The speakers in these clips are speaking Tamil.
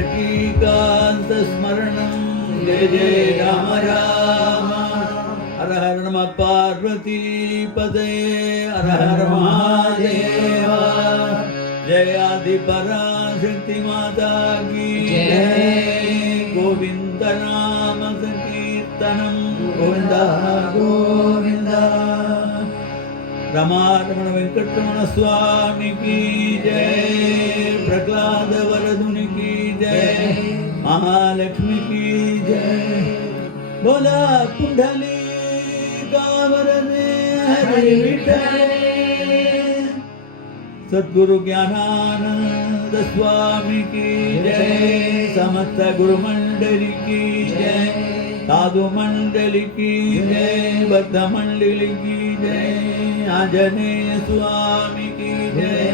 जानकीकांत स्मरणं जय जय राम राम हर हर नमः पार्वती पदे हर हर महादेव जय आदि पराशक्ति माता की जय गोविंद नाम संकीर्तनम गोविंद गोविंद रमारमण वेंकटरमण स्वामी की जय प्रहलाद वरदुनि की जय महालक्ष्मी की जय बोला पुंडलीका वरदे हरि विठ्ठल सद्गुरु ज्ञानानंद स्वामी की जय समस्त गुरु मंडली की जय साधु मंडली की जय बद्ध मंडली की जय आंजनेय स्वामी की जय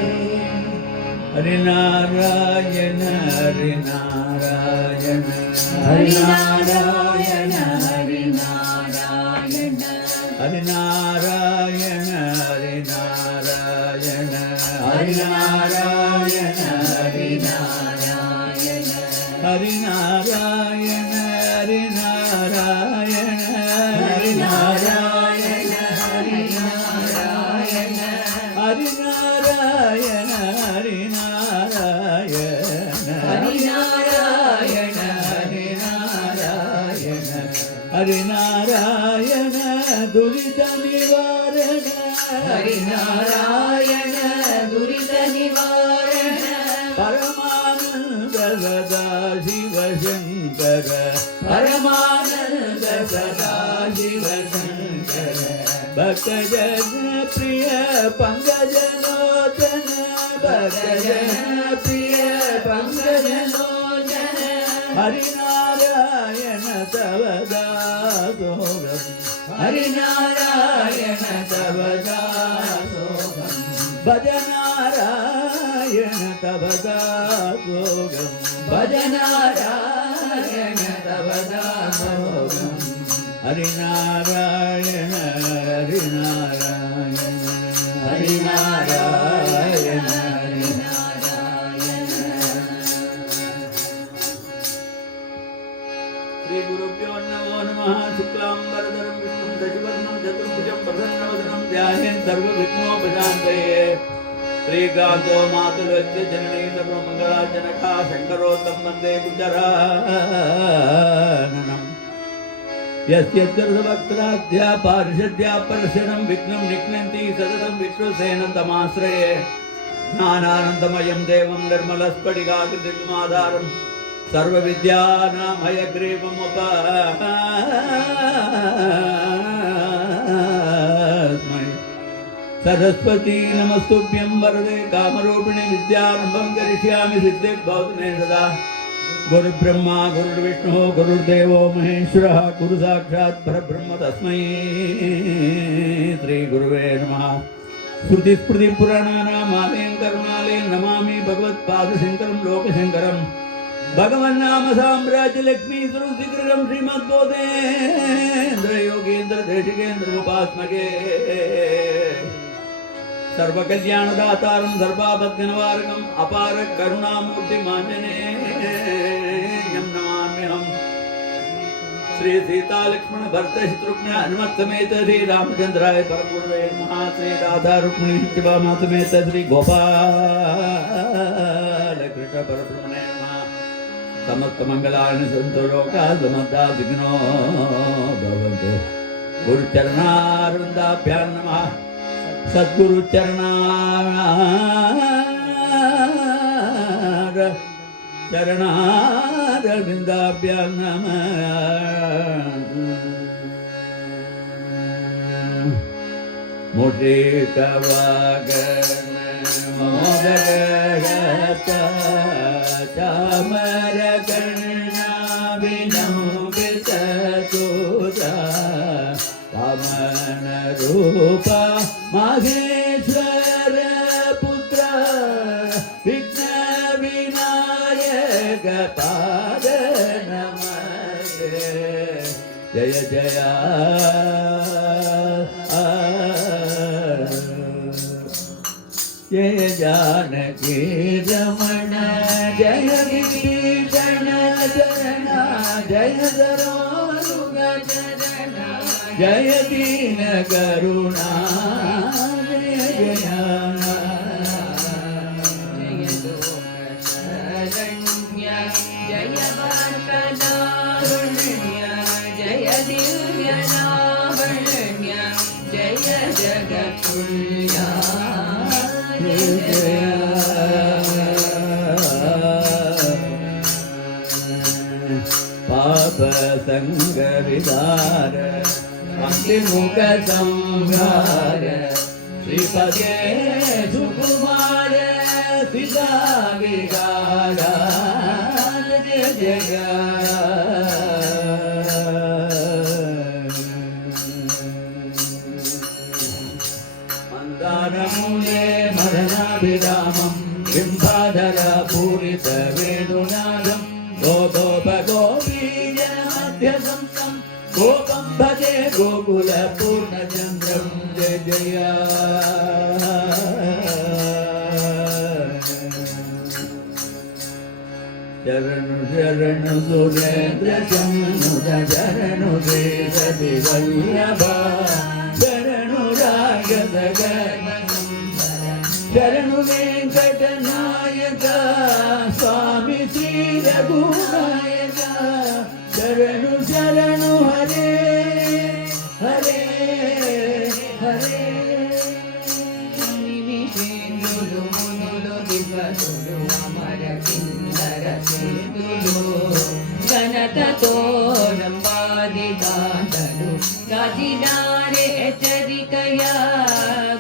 हरि नारायण हरि नारायण हरि नारायण हरि नारायण हरि नारायण हरि नारायण हरि नारायण हरि नारायण हरि नारायण हरि नारायण हरि नारायण हरि नारायण हरि नारायण हरि नारायण हरि नारायण हरि नारायण हरि नारायण दुरित निवारण हरि नारायण दुरित निवारण परमानंद सदा शिव शंकर परमानंद सदा शिव शंकर भक्तजन प्रिय पंकजलोचन भक्तजन प्रिय पंकजलोचन हरि नारायण तव दासोहम् हरि नारायण तव दासोहम् भज नारायण तव दासोहम् भज नारायण तव दासोहम् हरि नारायण हरि नारायण हरि नारायण हरि नारायण श्री गुरुभ्यो नमो नमः शुक्लांबरधरं विष्णुं शशिवर्णं चतुर्भुजं प्रसन्नवदनं ध्यायेन् सर्वविघ्नोपशान्तये श्रीकान्तो मातुलस्य जननी सर्वमङ्गलाजनका शङ्करोत्तमं वन्दे कुञ्जराननम् यस्य दुर्भक्ताद्या पारिषद्या परशनं विघ्नं निघ्नन्ति सततं विष्णुसेनं तमाश्रये ज्ञानानन्दमयं देवं निर्मलस्फटिकाकृतिमाधारम् सर्वविद्यानां हयग्रीवमुपास्महे सरस्वती नमस्तुभ्यं वरदे कामरूपिणि विद्यारम्भं करिष्यामि सिद्धिर्भवतु मे सदा गुरुब्रह्मा गुरुर्विष्णुः गुरुर्देवो महेश्वरः गुरु साक्षात् परब्रह्म तस्मै श्रीगुरुवे नमः श्रुतिस्मृतिपुराणानाम् आलयं करुणालयं नमामि भगवत्पादशङ्करं लोकशङ्करं भगवन्नाम साम्राज्य लक्ष्मी सुरसिगृहं श्रीमद्बोधेन्द्र योगेन्द्र देशिकेन्द्र उपास्मके सर्वकल्याणदातारं सर्वापद्गणवारकम् अपार करुणामूर्तिमाञ्जनेयं नमाम्यहम् श्री सीता लक्ष्मण भरत शत्रुघ्न हनुमत समेत श्री रामचंद्राय परमगुरवे नमः श्री राधा रुक्मिणी सत्यभामा समेत श्री गोपाल कृष्ण परब्रह्मणे नमः समस्त मंगलानि सन्तु लोकाः समस्ताः सुखिनो भवन्तु गुरुचरणारविन्दाभ्यां नमः सद्गुरु चरणारविन्दाभ्यां नमः मुषिकवागन मोदगत चामरकर्णा विनोदित सुधा ಪವನ ರೂಪ ಮಹೇಶ್ವರ ಪುತ್ರ ವಿಘ್ನ ವಿನಾಯಕ ಪಾದ ನಮಸ್ತೆ ಜಯ ಜಯ ಜಯ ಜಾನಕಿ ರಮಣ ಜಯ ವಿಭೀಷಣ ಚರಣ ಜಯ ಸರೋರುಗ ಚರಣ ಜಯ ದೀನ ಕರುಣಾ ಜಯ ಜಯ ಶರಣ್ಯ ಜಯ ವರದಾರುಣ್ಯ ಜಯ ದಿವ್ಯ ಲಾವಣ್ಯ ಜಯ ಜಗತ್ತುಲ್ಯ ಪಾಪ ಸಂಗ ವಿದಾರ ಮುಖ ಸಂಹಾರ ಶ್ರೀಪದೇ ಸುಕುಮಾರ ಸಿದಾ ವಿಹಾರ ಜಯ ಜಯ ಮಂದಾರಮೂಲೆ ಮದನಾಭಿರಾಮಂ ಬಿಂಬಾಧರ ಪೂರಿತ ವೇಣುನಾದಂ ಗೋಗೋಪ ಗೋಪೀಜನಮಧ್ಯಸಂ ಗೋಪಂ ಭಜೆ ಗೋಕುಲ ಪೂರ್ಣಚಂದ್ರಂ ಜಯ ಜಯ ಶರಣು ಶರಣು ಸುರೇಂದ್ರ ಚಮನುದ ಶರಣು ದೇಶದಿ ವಲ್ಲಭ ಶರಣು ರಾಗದ ಶರಣು ವೆಂಕಟನಾಯಕ ಸ್ವಾಮಿ ಶ್ರೀ ರಘುನಾಯಕ ಶರಣು ಶರಣು ಹರೇ ಹರೇ ಹರೇ ನಿಮಿಷೇಂದ್ರುಲು ಮುನುಲು ದಿವಸುಲು ಅಮರ ಕಿನ್ನರ ಸೇಂದುಲು ಗಣತ ತೋರಂಬಾದಿಗಾಂಡಲು ಗಾಜಿನಾರೆ ಎಚ್ಚರಿಕೆಯ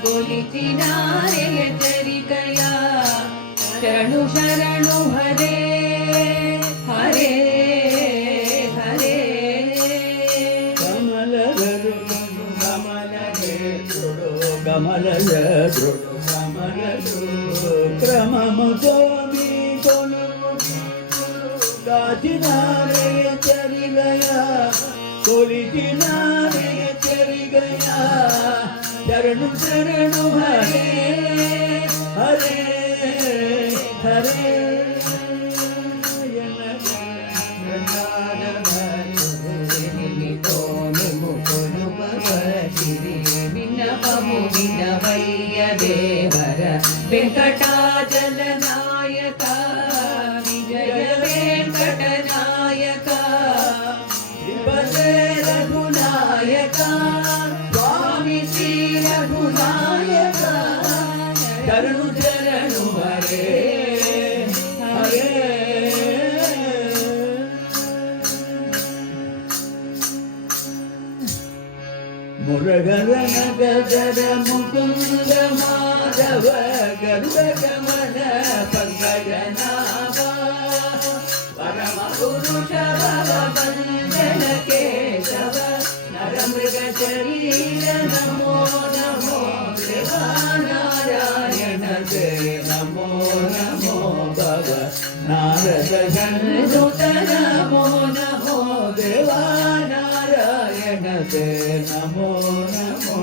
ಗೋಲಿಸಿನಾರೆ ಎಚ್ಚರಿಕೆಯ ಶರಣು ಶರಣು ಹರೇ ಹರೇ ಹರೇ ಕಮಲದರು ಕಮಲದ ದೃಢ ಕಮಲದು ಕ್ರಮಮು ಸ್ವಾಮಿ ಕೊಲುವು ಗಾಜಿನಾರೆ ಚರಿಗಯ ಕೊಲಿಜಿನಾರೆ ಚರಿಗಯ ಶರಣು ಶರಣು ಹರೇ ಹರೇ ಹರೇ ದೇವರ ವೆಂಕಟಾಚಲ ನಾಯಕ ವಿಜಯ ವೆಂಕಟನಾಯಕ ಶ್ರೀಪದೇ ರಘುನಾಯಕ ಸ್ವಾಮಿ ಶ್ರೀ ರಘುನಾಯಕ ಶರಣು ಶರಣು ಹರೇ ಹರೇ ಮುರಗರನ ಗದರ ಮುಕುಂದ ಮಾಧವ ಗರುಡ ಗಮನ ಪಂಕಜನಾಭ ಪರಮ ಪುರುಷ ಭವ ವಂದನ ಕೇಶವ ನರ ಮೃಗ ಶರೀರ ನಮೋ ನಮೋ ದೇವಾನಾರಾಯಣ ದೇ ನಮೋ ನಮೋ ಭವ ನಾರದ ಸಂಯುತ ನಮೋ ನಮೋ ದೇವಾನಾರಾಯಣ ದೇ ನಮೋ ನಮೋ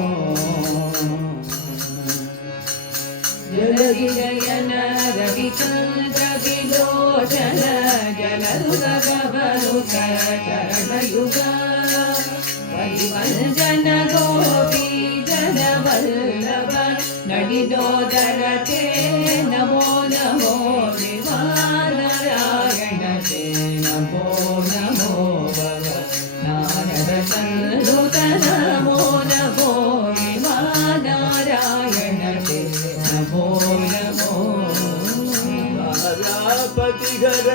ಜಲಗಿರಯನ ರವಿಚಂದ್ರ ವಿಲೋಚನ ಜಲರುಗವರುಕ ಚರಣಯುಗ ಪರಿವಂಜನ ಗೋಪಿ ಜನ ವಲ್ಲಭ ನಡಿದೋದರತೆ ನಮೋ ನಮೋ ದೇವಾನಾರಾಯಣ ತೇ ನಮೋ ನಮೋ ಭವ ನಾರದ ಸಂಯುತ ನಮೋ ನಮೋ ದೇವಾನಾರಾಯಣ ತೇ ನಮೋ ನಮೋ ಪತಿಗರ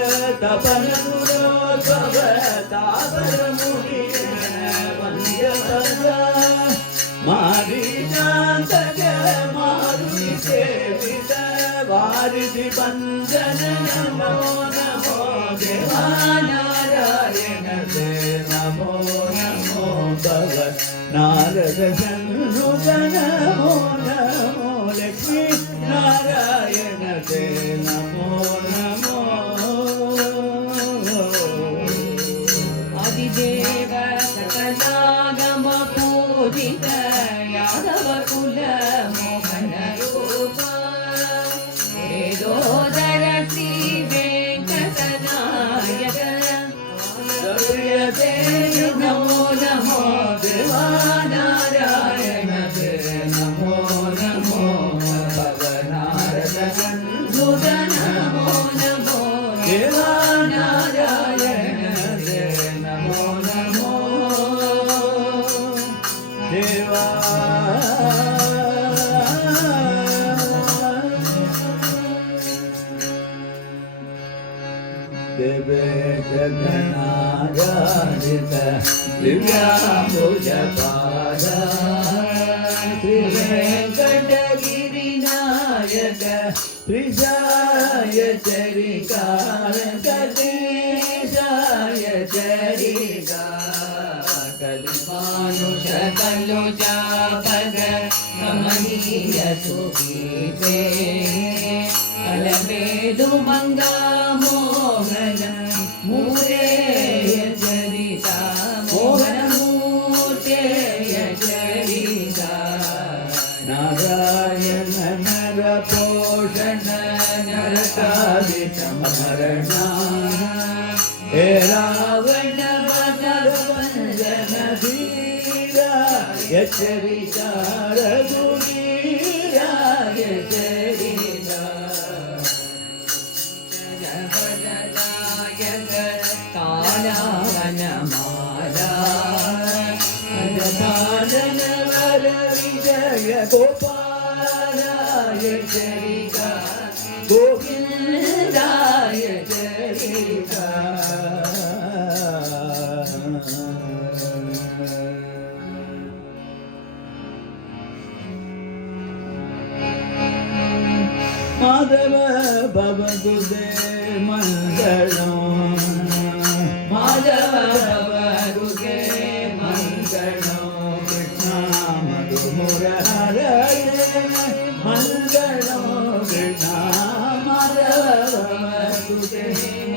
ತಪನ ಪುರೋಗವ ತಾಪರ ಮುಡಿಯ ವಂದ್ಯವರ ಮಾರಿಜಾಂತಗ ಮಾರುತಿ ಸೇವಿತ ವಾರಿಧಿ ಬಂಧನ ನಮೋ ನಮೋ ದೇವಾನಾರಾಯಣ ದೇ ನಮೋ ನಮೋ ಭವ ನಾರದ ಶನ್ನುತ ನಮೋ ನಮೋ ಲಕ್ಷ್ಮೀ ನಾರಾಯಣ ತೇ ನಮೋ ನಮೋ ಆದಿದೇವ ಸಕಲಾಗಮ ಪೂಜಿತ ಯಾದವ ಕುಲ ಮೋಹನ ರೂಪ ವೇದೋದರ ಶ್ರೀ ವೆಂಕಟನಾಯಕ ನಮೋ ನಮೋ ದೇವಾನಾರಾಯಣ ನಮೋ ನಮೋ ಭವನಾರದ ನುತ ನಮೋ ನಮೋ ದೇವಾನಾರಾಯಣ ನಮೋ ನಮೋ ದೇವಾ ದೇವೇ ಜಗನ್ನಾರಾಧಿತ ದಿವ್ಯಾಂಬುಜಪಾದ ಶ್ರೀ ವೆಂಕಟಗಿರಿನಾಯಕ ತ್ರಿಜಾಯ ಚರಿಕಾರ ಕಲೀಶಾಯ ಚರಿಕ ಕಲಿಮಾನುಷ ಕಲು ಜಾಪದ ಕಮನೀಯ ಸುಗೀತೆ ಅಲಬೇದು ಮಂಗ ಮೋಹನ ಮೂರೇಯ ಚರಿತ ಮೋಹನ ಮೂರ್ತೆಯ ಚರಿತ ನಾರಾಯಣ ನರ ಪೋಷಣ ನರಕಾದಿ ಸಮರಣ ಹೇ ರಾವಣ ಭಗವಂಜನ ಧೀರ ಎಚ್ಚರಿಕಾರ ಗುರೀರ ಎಚ್ಚರಿತ ಕಾಲಾವನ ಮಾಲಾ ಪಾಲನ ವರ ವಿಜಯ ಗೋಪಾಲಾಯ ಚರಿಕ ಗೋವಿಂದಾಯ ಚರಿಕ ಮಾಧವ ಭವದುದೇ ಮಂಗಳೋ ಮಾಧವ ಭವದುದೇ ಮಂಗಳೋ ಕೃಷ್ಣ ಮಧು ಮುರಾರಯ ಮಂಗಳೋ ಕೃಷ್ಣ ಮಾಧವ ಭವದುದೇ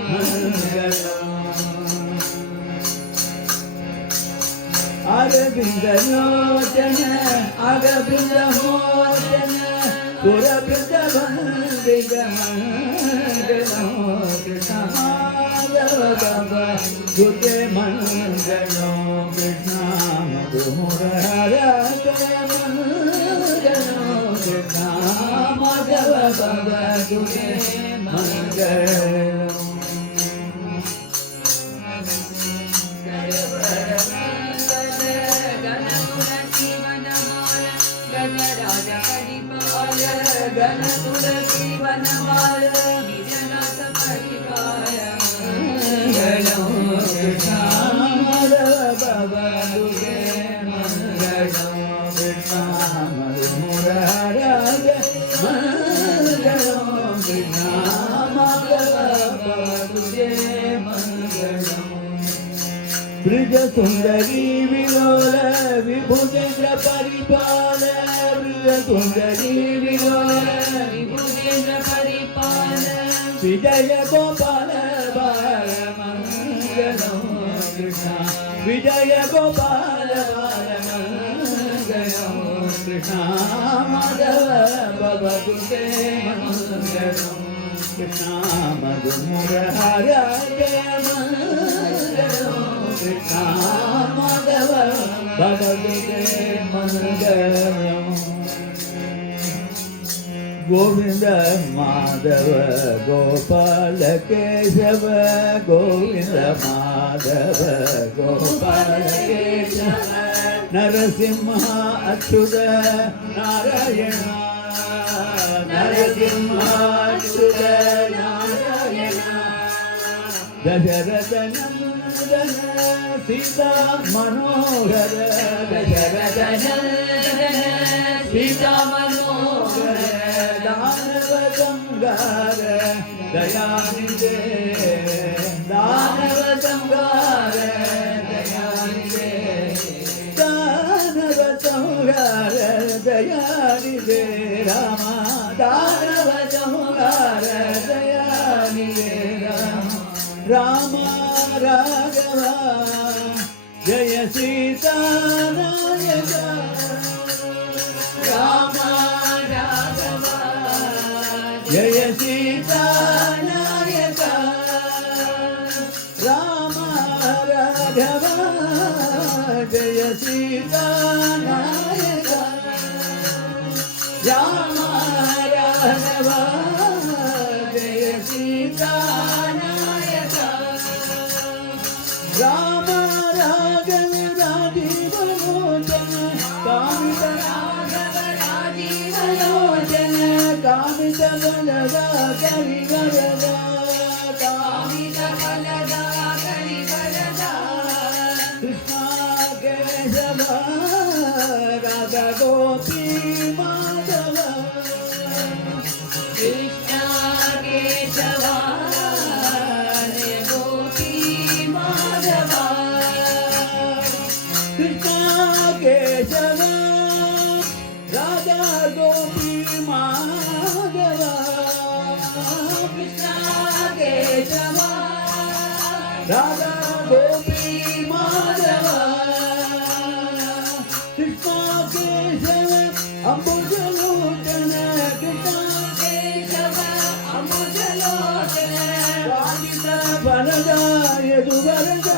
ಮಂಗಳೋ ಅರವಿಂದ ಲೋಚನ ಅರವಿಂದ ಮೋಚನ ಸುರವೃಂದ ವಂದಿಗ ಮಂಗಳೋ ಕೃಷ್ಣ ಮಾಧವ ಭವದುದೇ ಮಂಗಳೋ ಕೃಷ್ಣ ಮಧು ಮುರಾರಯ ಮಂಗಳೋ ಕೃಷ್ಣ ಮಾಧವ ಭವದುದೇ ಮಂಗಳೋ ಗಣಸುರ ಜೀವನಮಾಲ ನಿಜನಾಥ ಪರಿಪಾಲ ಕೃಷ್ಣ ಮಾಧವ ಭವದುದೇ ಮಂಗಳೋ ಕೃಷ್ಣ ಮಧು ಮುರಾರಯ ಮಂಗಳೋ ಕೃಷ್ಣ ಮಾಧವ ಭವದುದೇ ಮಂಗಳೋ ಬ್ರಿಜ ಸುಂದರಿ ವಿಲೋಲ ವಿಭುಜೇಂದ್ರ ಪರಿಪಾಲ ಬ್ರಿಜ ಸುಂದರಿ ವಿಲೋಲ ವಿಭುಜೇಂದ್ರ ಪರಿಪಾಲ ವಿಜಯ ಗೋಪಾಲ ಬಾಲ ಮಂಗಳೋ ಕೃಷ್ಣ ವಿಜಯ ಗೋಪಾಲ ಬಾಲ ಮಂಗಳೋ ಕೃಷ್ಣ ಮಾಧವ ಭವದುದೇ ಮಂಗಳೋ ಕೃಷ್ಣ ಮಧು ಮುರಾರಯ ಮಂಗಳೋ ಕೃಷ್ಣ ಮಾಧವ ಭವದುದೇ ಮಂಗಳೋ ಗೋವಿಂದ ಮಾಧವ ಗೋಪಾಲ ಕೇಶವ ಗೋವಿಂದ ಮಾಧವ ಗೋಪಾಲ ಕೇಶವ ನರಸಿಂಹ ಅಚ್ಯುತ ನಾರಾಯಣ ನರಸಿಂಹ ಅಚ್ಯುತ ನಾರಾಯಣ ದಶರಥ ನಂದನ ಸೀತಾ ಮನೋಹರ ದಶರಥ ನಂದನ ಸೀತಾ ಮನೋಹರ ದಾನವ ಸಂಗಾರ ದಯಾನಿಧೆ ದಾನವ ಸಂಗಾರ ದಯಾನಿಧೆ दयानिधे राम दानव संहार दयानिधे राम राम राघव जय सीता नायक राम राघव जय सीता नायक राम राघव जय सीता नायक राम राघव जय सीता नायक राम राघव राजीव लोचन कामित राघव राजीव लोचन कामित बलदा करि वरदा कामित बलदा करि वरदा कृष्ण केशव राधा गोपी माधव कृष्ण केशव गोपी माधव कृष्ण केशव राधा गोपी माधव कृष्ण केशव राधा गोपी माधव कृष्ण केशव अम्बुजलोचन कृष्ण केशव अम्बुजलोचन वाजित वरदा यदु वरदा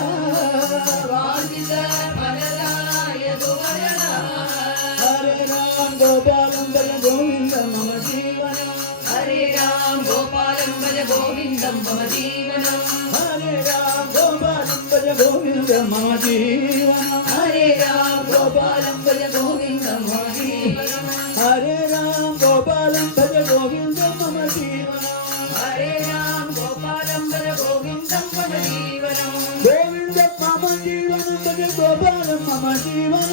वाजित वरदा यदु वरदा हरे राम गोपालं भज गोविन्दं मम जीवनं हरे राम गोपालं भज गोविन्दं मम जीवनं हरे राम गोपालं भज गोविन्दं मम जीवनं हरे राम गोपालं भज गोविन्दं मम जीवनं हरे राम गोपालं भज गोविन्दं मम जीवनं हरे राम गोपालं भज गोविन्दं मम जीवनं गोविन्दं मम जीवनं भज गोपालं मम जीवनं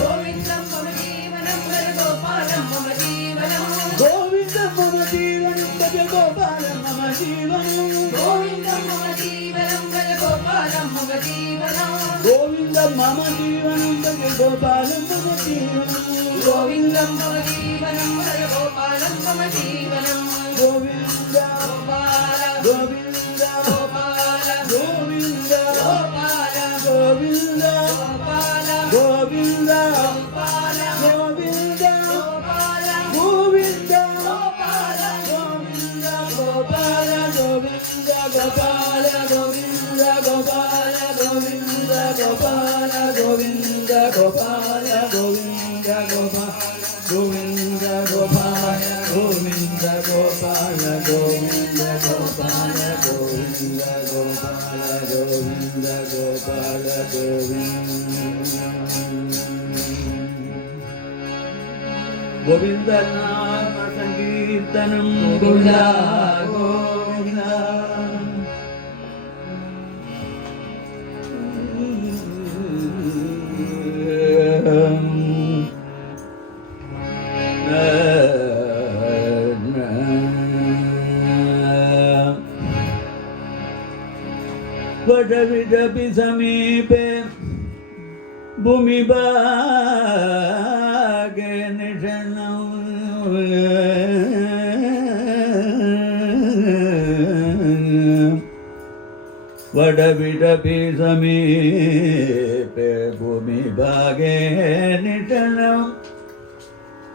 गोविन्दं मम जीवनं भज गोपालं मम जीवनं गोविन्दं मम जीवनं भज गोपालं मम जीवनं गोविन्दं मम जीवनं भज गोपालं मम जीवनं गोविन्दं मम जीवनं भज गोपालं मम जीवनं गोविन्दं मम जीवनं भज गोपालं मम जीवनं गोविन्द गोपाल गोविन्द गोपाल गोविन्द गोपाल गोविन्द गोपाल गोविन्द गोपाल गोविन्द गोपाल गोविन्द गोपाल गोविन्द गोपाल गोविन्द गोपाल गोविन्द गोपाल गोविन्द गोपाल गोविन्द गोपाल गोविन्द गोपाल गोविन्द गोपाल गोविन्द गोपाल गोविन्द गोपाल गोविन्द गोपाल गोविन्द गोपाल गोविन्द नाम संकीर्तनं गोविन्द गोविन्द वटविटपि समीपे भूमिभागे निशनं वटविटपि समीपे भूमिभागे निशनं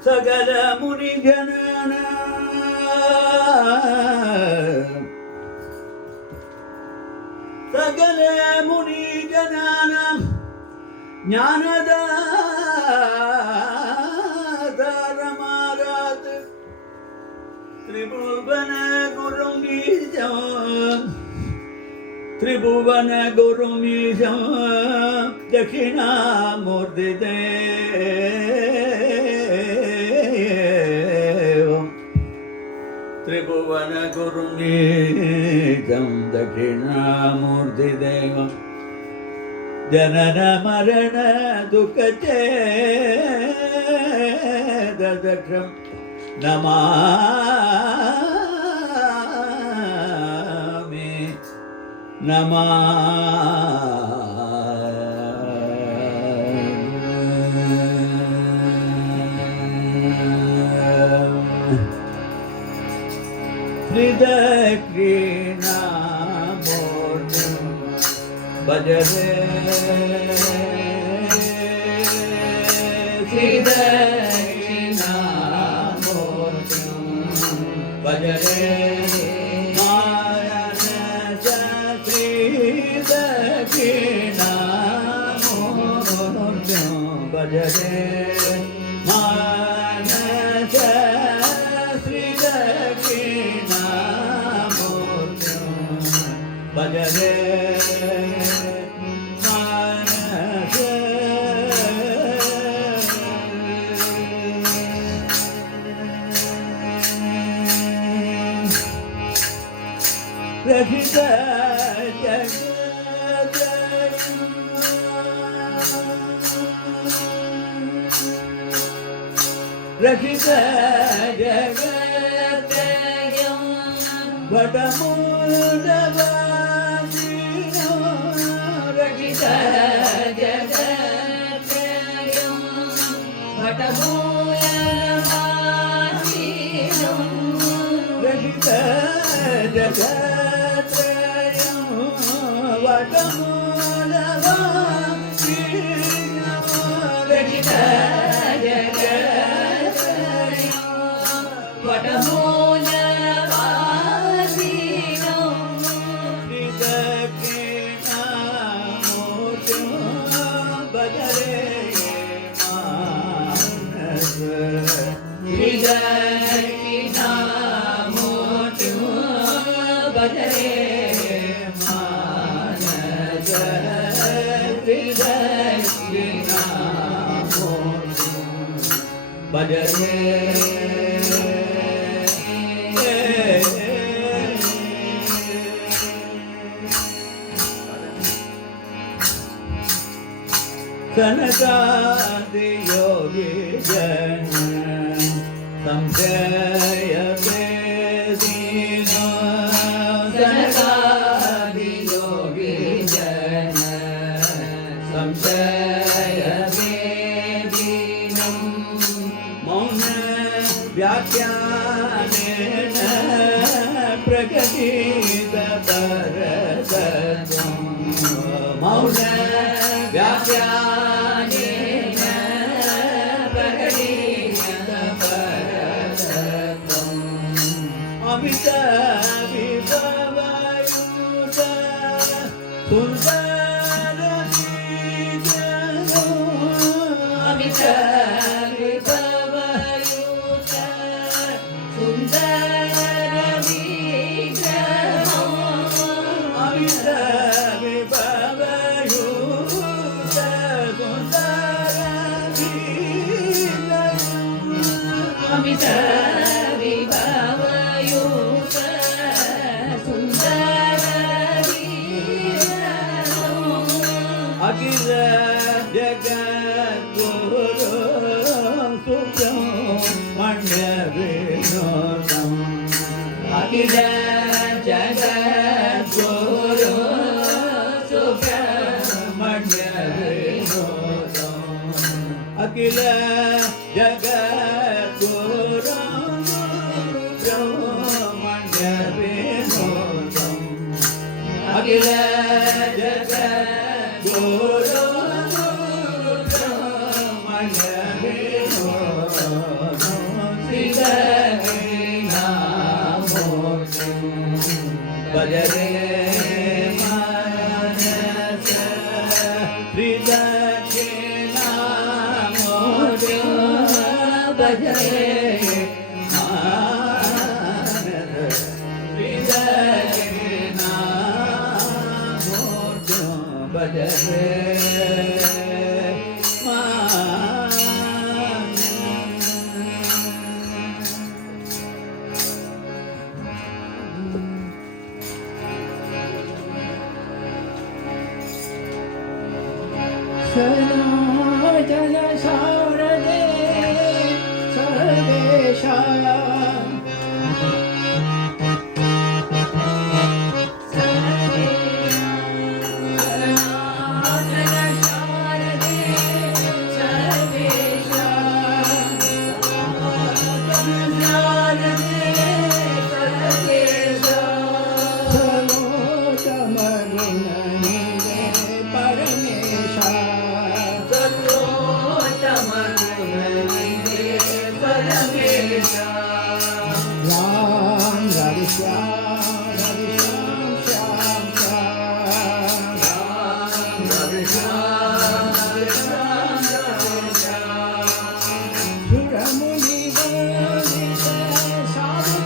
सकल मुनिजनानां सकल मुनिजनानां ज्ञानदारमारात् त्रिभुवन गुरुमीशं दक्षिणामूर्तिदेवं त्रिभुवन गुरुमीशं दक्षिणामूर्तिदेवं जनन मरण दुःखचेदक्षं नमामि नमामि श्रीदक्षिणामूर्तिं भजरे श्रीदक्षिणामूर्तिं भजरे मानस श्रीदक्षिणामूर्तिं भजरे मानस श्रीदक्षिणामूर्तिं भजरे रहित रहित जगतयं वटमूलवासिनो रहित जगतयं वटमूलवासिनो रहित जगतयं वटमूलवासिनो रहित वटमूलवासिनो श्रीदक्षिणामूर्तिं भजरे मानस श्रीदक्षिणामूर्तिं भजरे मानस श्रीदक्षिणामूर्तिं भजरे सनकादि योगी जन संशय वेदीनो सनकादि योगी जन संशय वेदीनो मौन व्याख्यानेन प्रकटित परतत्वं मौन व्याख्यानेन प्रकटित परतत्वम् अमित विभवयुत सुन्दर विग्रहो अमित विभवयुत सुन्दर विग्रहो अमित अमित विभवयुत सुन्दर विग्रहो अखिल जगद्गुरु सुब्रह्मण्य विनोदम् अखिल जगद्गुरु सुब्रह्मण्य विनोदम् अखिल जगद्गुरु ब्रह्मण्य विनोदम् अखिल जगद्गुरु ब्रह्मण्य विनोदम् श्रीदक्षिणामूर्तिं भजरे मानस श्रीदक्षिणामूर्तिं भजरे मानस श्रीदक्षिणामूर्तिं குணநிதே பரமேஷா राम राधे श्याम श्याम ராம் ராதே ஷாம் ராதே ஷாம் ராதே ஷாம் सुरमुनि वंदित साधु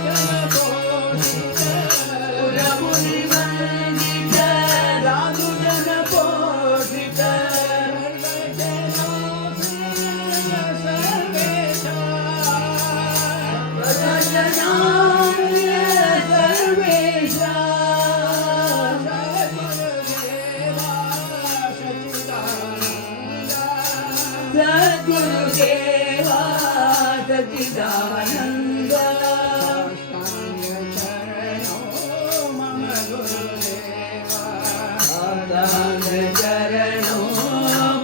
जन पोषित புரமுனி வந்தித साधु जन पोषित भजनाय सर्वेषा सद्गुरुदेवा सच्चिदानन्द साष्टांग चरणो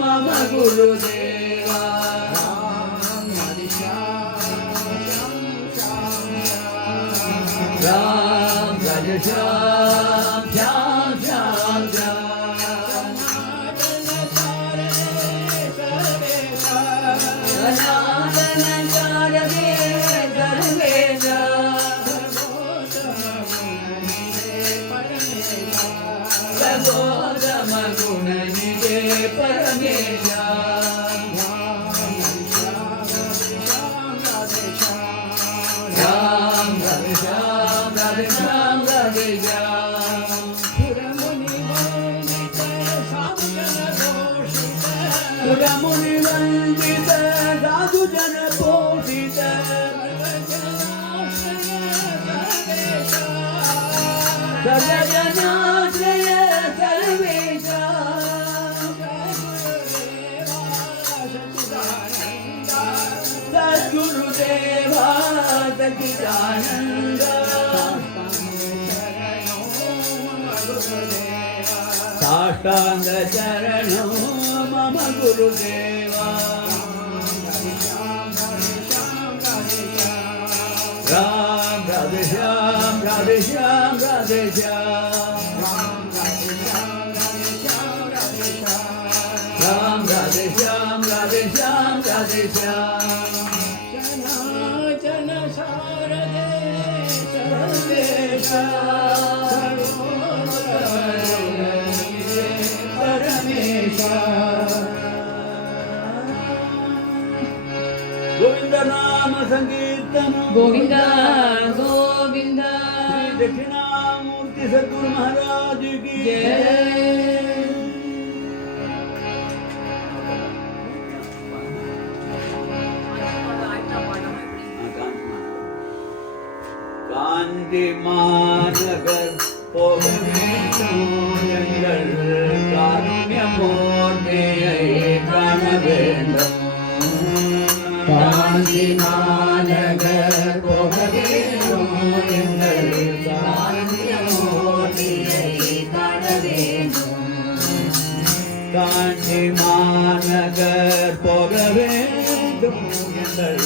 मम गुरुदेवा राम भज श्याम श्याम श्याम श्याम सनातन कारणे सर्वेश सर्वोत्तम गुणनिधे परमेश राम राधे श्याम राधे श्याम राधे श्याम सुरमुनि वंदित साधु जन पोषित सर्वजनाश्रय सर्वेशा सद्गुरुदेवा सच्चिदानन्द साष्टांग चरणो मम गुरुदेवा राम राधे श्याम राधे श्याम राधे श्याम राम राधे श्याम राधे श्याम राधे श्याम जन शारदे सर्वेशा परमेशा गोविंद नाम संकीर्तन गोविंद गोविंद श्री दक्षिणामूर्ति सद्गुरु महाराज की जय காஞ்சி மாநகர் போக வேண்டும் எங்கள் காருண்யமூர்த்தியை காண வேண்டும் காஞ்சி மாநகர் போக வேண்டும் எங்கள் காருண்யமூர்த்தியை காண வேண்டும் காஞ்சி மாநகர் போக வேண்டும் எங்கள்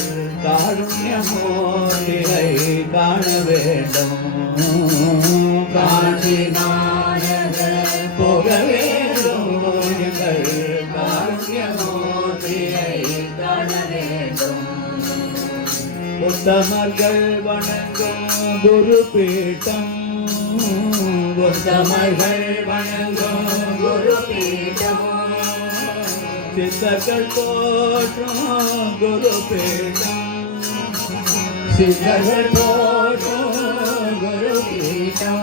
காருண்யமூர்த்தியை காண வேண்டும் காஞ்சி மாநகர் போக வேண்டும் எங்கள் காருண்யமூர்த்தியை காண வேண்டும் உத்தமர்கள் வணங்கும் குரு பீட்டம் உத்தமர்கள் வணங்கும் குரு பீட்டம் சித்தர்கள் போற்றும் குரு பீட்டம் சித்தர்கள் போற்றும் குரு பீட்டம்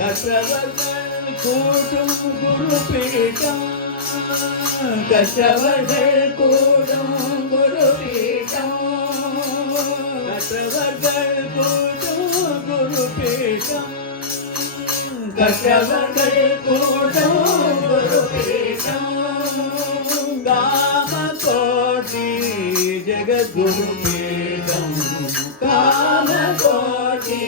கற்றவர்கள் கூட்டும் குரு பீட்டம் கற்றவர்கள் கூடும் குரு பீட்டம் கற்றவர்கள் கூடும் குரு பீட்டம் கற்றவர்கள் கூடும் குரு பீட்டம் காம கோட்டி ஜெகத்குரு பீடம் காம கோட்டி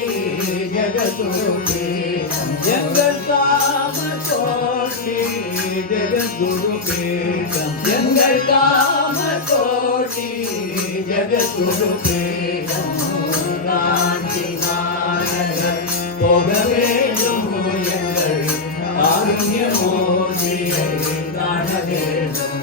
ஜெகத்குரு பீடம் எங்கள் காம கோட்டி ஜெகத்குரு பீடம் எங்கள் காம கோட்டி ஜெகத்குரு பீடம் காஞ்சி மாநகர் போக வேண்டும் எங்கள் காருண்யமூர்த்தியை காண வேண்டும்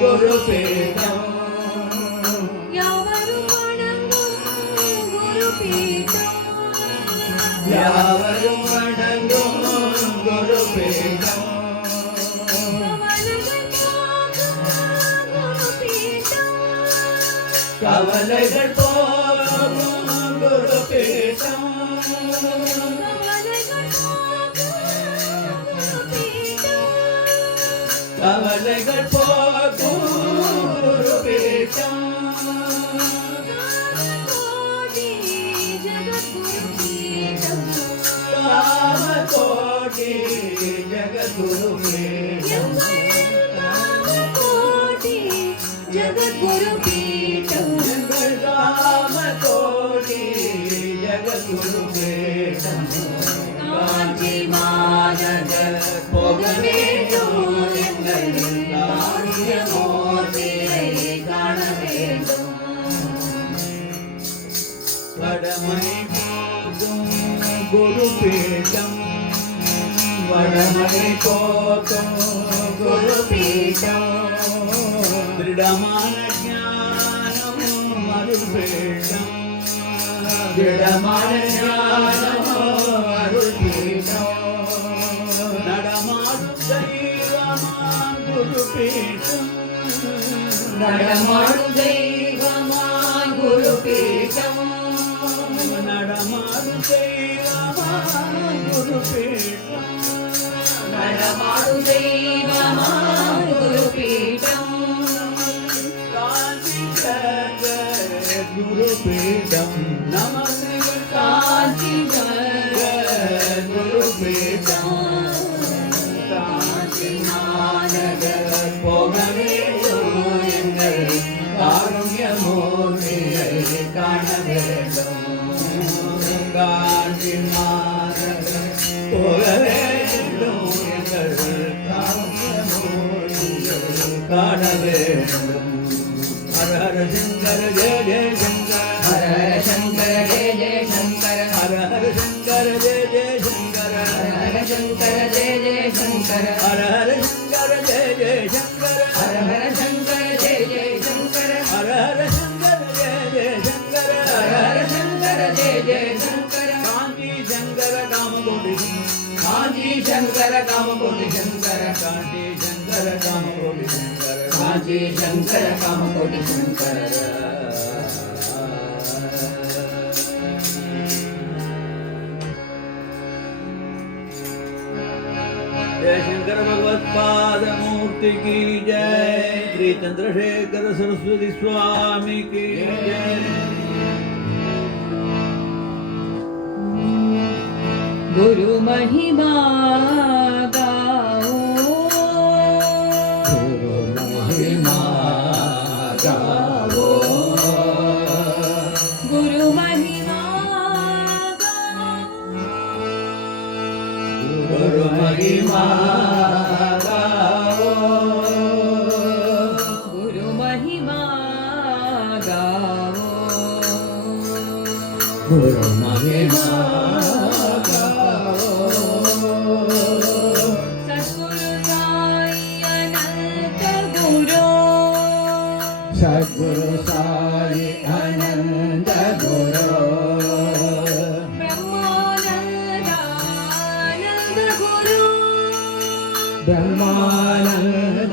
ಗುರುಪೀಠಂ ಯಾವರು ವಣಂಗು ಗುರುಪೀಠಂ ಯಾವರು ವಣಂಗು ಗುರುಪೀಠಂ கவலைகள் போகும் குருபீடம் கவலைகள் போகும் குருபீடம் காமகோடி ஜகத்குருபீடம் ஜகத்குருபீடம் காமகோடி ஜகத்குருபீடம் காஞ்சி மாநகர் போக வேண்டும் எங்கள் காரியமூர்த்தியை காண வேண்டும் வடமணி போகும் குருபீடம் வடமணி போகும் குருபீடம் திருடமான ஞானம் அருள்பீடம் திருடமான ஞானம் அருள்பீடம் நடமாடும் தெய்வமான் குருபீடம் நடமாடும் தெய்வமாய் குருபீடம் நடமாடும் தெய்வமான் குருபீடம் நடமாடும் தெய்வமாய் குருபீடம் குருபீடம் நமது காஞ்சி குருபீடம் காஞ்சி மாநகர் போக வேண்டும் எங்கள் காருண்யமூர்த்தியை காண வேண்டும் காஞ்சி மாநகர் போக வேண்டும் எங்கள் காருண்யமூர்த்தியை காண வேண்டும் ஹர ஹர சங்கர ஜெய ஜெய சங்கர ஹர ஹர சங்கர ஜெய ஜெய சங்கர ஹர ஹர சங்கர ஜெய ஜெய சங்கர ஹர சங்கர ஜெய ஜெய சங்கர ஹர ஹர சங்கர ஜெய ஜெய சங்கர ஹர ஹர சங்கர ஜெய ஜெய சங்கர ஹர ஹர சங்கர ஜெய ஜெய சங்கர ஹர ஹர சங்கர ஜெய ஜெய சங்கர காஞ்சி சங்கர காமகோடி காஞ்சி சங்கர காமகோடி சங்கர காஞ்சி சங்கர காமகோடி சங்கர காஞ்சி சங்கர காமகோடி சங்கர जय शंकर भगवत पाद मूर्ति की जय श्री चंद्रशेखर सरस्वती स्वामी की जय गुरु महिमा गाओ गुरु महिमा गाओ गुरु महिमा गाओ गुरु महिमा गाओ गुरु महिमा गाओ गुरु महिमा सद्गुरु साई अनंत गुरु सद्गुरु साई अनंत गुरु ब्रह्मानंदानंद गुरु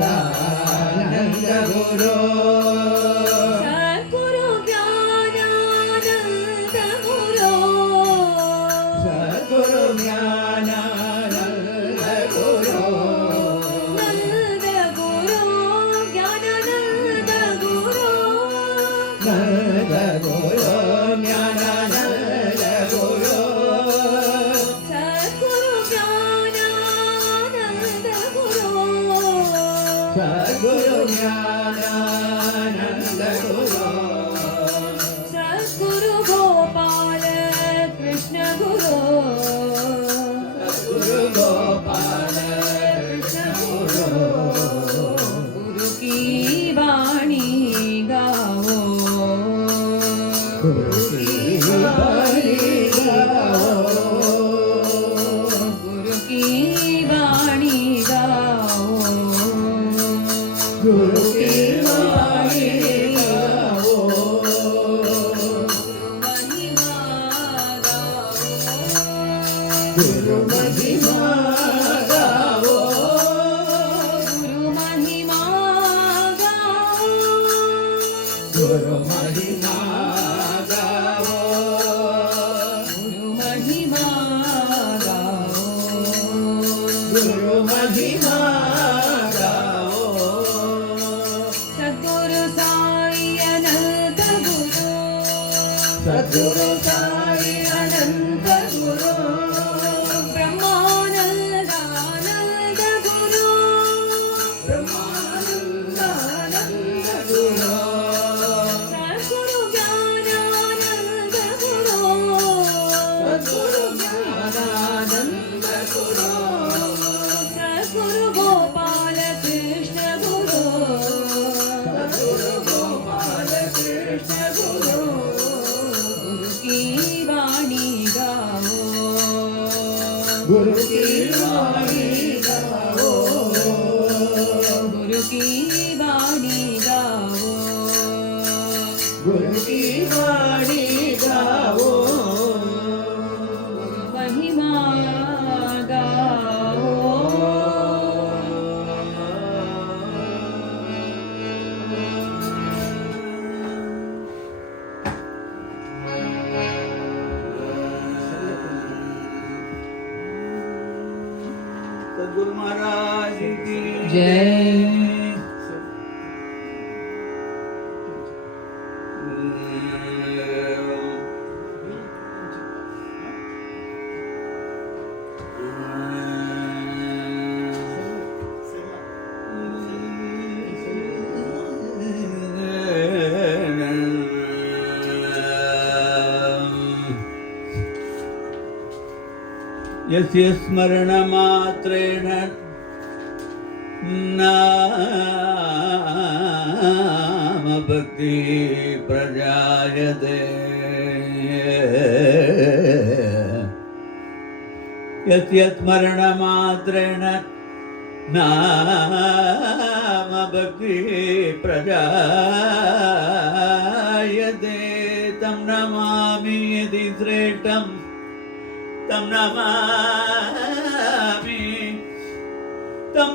ब्रह्मानंदानंद गुरु सद्गुरु ज्ञानानंद गुरु सद्गुरु ज्ञानानंद गुरु नंद गुरु ज्ञानानंद गुरु नंद गुरु ज्ञानानंद गुरु सद्गुरु ज्ञानानंद गुरु सद्गुरु ज्ञानानंद गुरु सद्गुरु गोपाल कृष्ण गुरु सद्गुरु गोपाल कृष्ण गुरु गुरु की वाणी गाओ गुरु की वाणी गाओ गुरु की वाणी गाओ गावो सद्गुरु साई अनंत गुरु सद्गुरु साई अनंत गुरु ब्रह्मानंदानंद गुरु ब्रह्मानंदानंद गुरु सद्गुरु ज्ञानानंद गुरु सद्गुरु ज्ञानानंद गुरु सद्गुरु गोपाल कृष्ण गुरु सद्गुरु गोपाल कृष्ण गुरु गुरु की वाणी गाओ गुरु की वाणी गाओ गुरु की वाणी गाओ गुरु की वाणी गाओ महिमा गाओ सद्गुरु महाराज की जय। यस्य स्मरणमात्रेण नाम भक्ति प्रजायते यस्य स्मरणमात्रेण नाम भक्ति प्रजायते तं नमामि यदि श्रेष्ठम् तं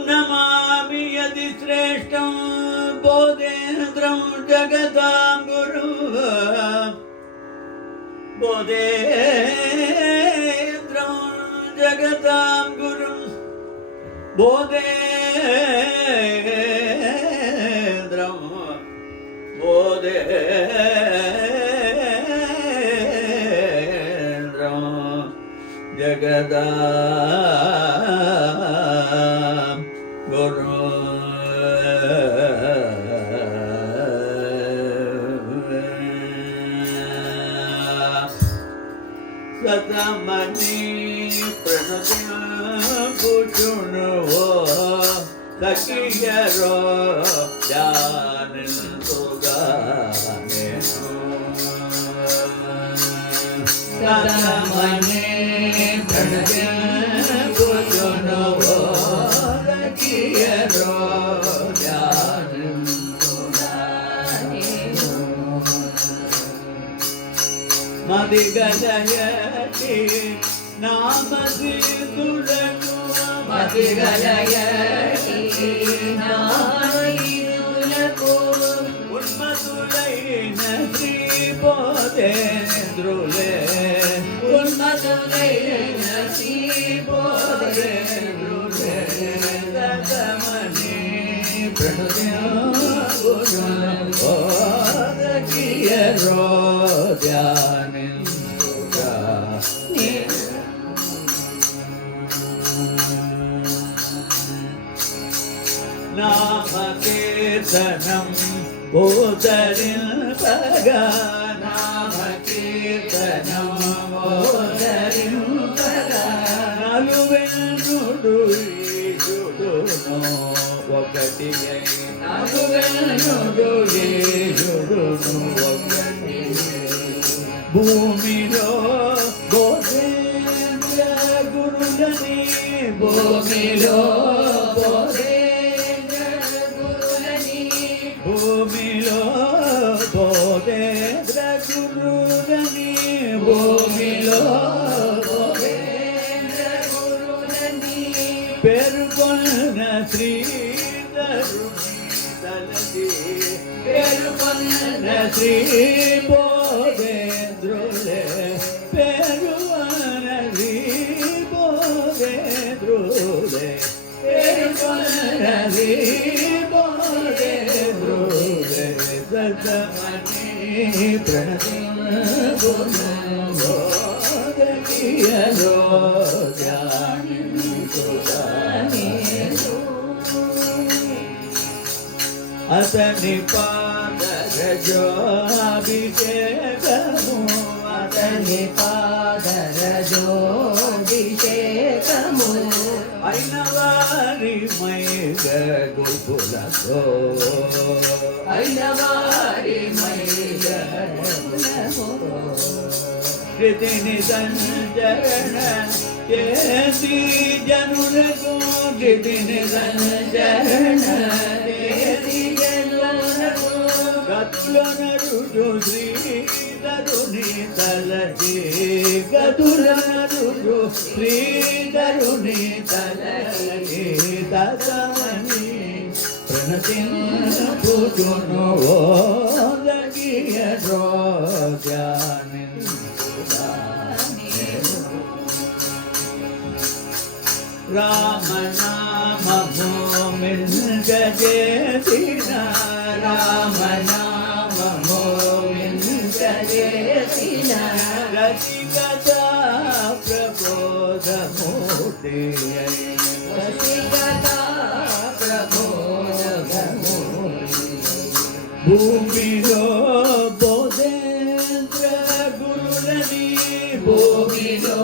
नमामि यदि श्रेष्ठं बोधेन्द्रं जगतां गुरु बोधेन्द्रं जगतां गुरुं बोधेन्द्रं जगदा गुरु सतमनि प्रणति पुजुनो सखियरो जानन्तु गाने सतमने प्रणति पुजुनो सखियरो जानन्तु गाने मदिगलयति नामदितुलनु मदिगलयति नामदितुलनु उन्मतुलैन श्रीबोधेन्द्रुले उन्मतुलैन श्रीबोधेन्द्रुले सतमनि प्रणुद्यो सखियरो ध्यानिन्तु गाने नाम कीर्तनं बोधरिल्पगा नाम कीर्तनं बोधरिल्पगा నలువెల్లుడు ఈశుడును ఒకటియే నలువెల్లుడు ఈశుడును ఒకటియే భూమిలో బోధేంద్ర గురులని భూమిలో భూమిలో బోధేంద్ర గురులని భూమిలో పేరుకొన్న శ్రీధరుని తలచి పేరుకొన్న శ్రీ బోధేంద్రులే పేరువన శ్రీ బోధేంద్రులే పేరుకొన్న ಶ್ರೀ ಬೋಧೆ ಧ್ರುವೆ ದತ್ತಮಣಿ ಪ್ರಣತಿ ಬೋಧಕಿಯಲೋ అతని పాదరజో అభిషేకము అతని పాదరజో అభిషేకము అయిన వారి మైగ గురుపులతో అయిన వారి మైల కృతిని సంచరణ చేసి జనులకు కృతిని సంచరణ చేసి జనులకు గతులనరుడు శ్రీధరుని తలచి గతులనరుడు శ్రీధరుని తలచి తమని ప్రణతింపును ఓదగియ రోజాని రామనామము గజేసిన రామనామము వింజేసిన రసికత ప్రబోధమూర్తి వశిగత ప్రబోధము భూమిలో బోధేంద్ర గురులని భూమిలో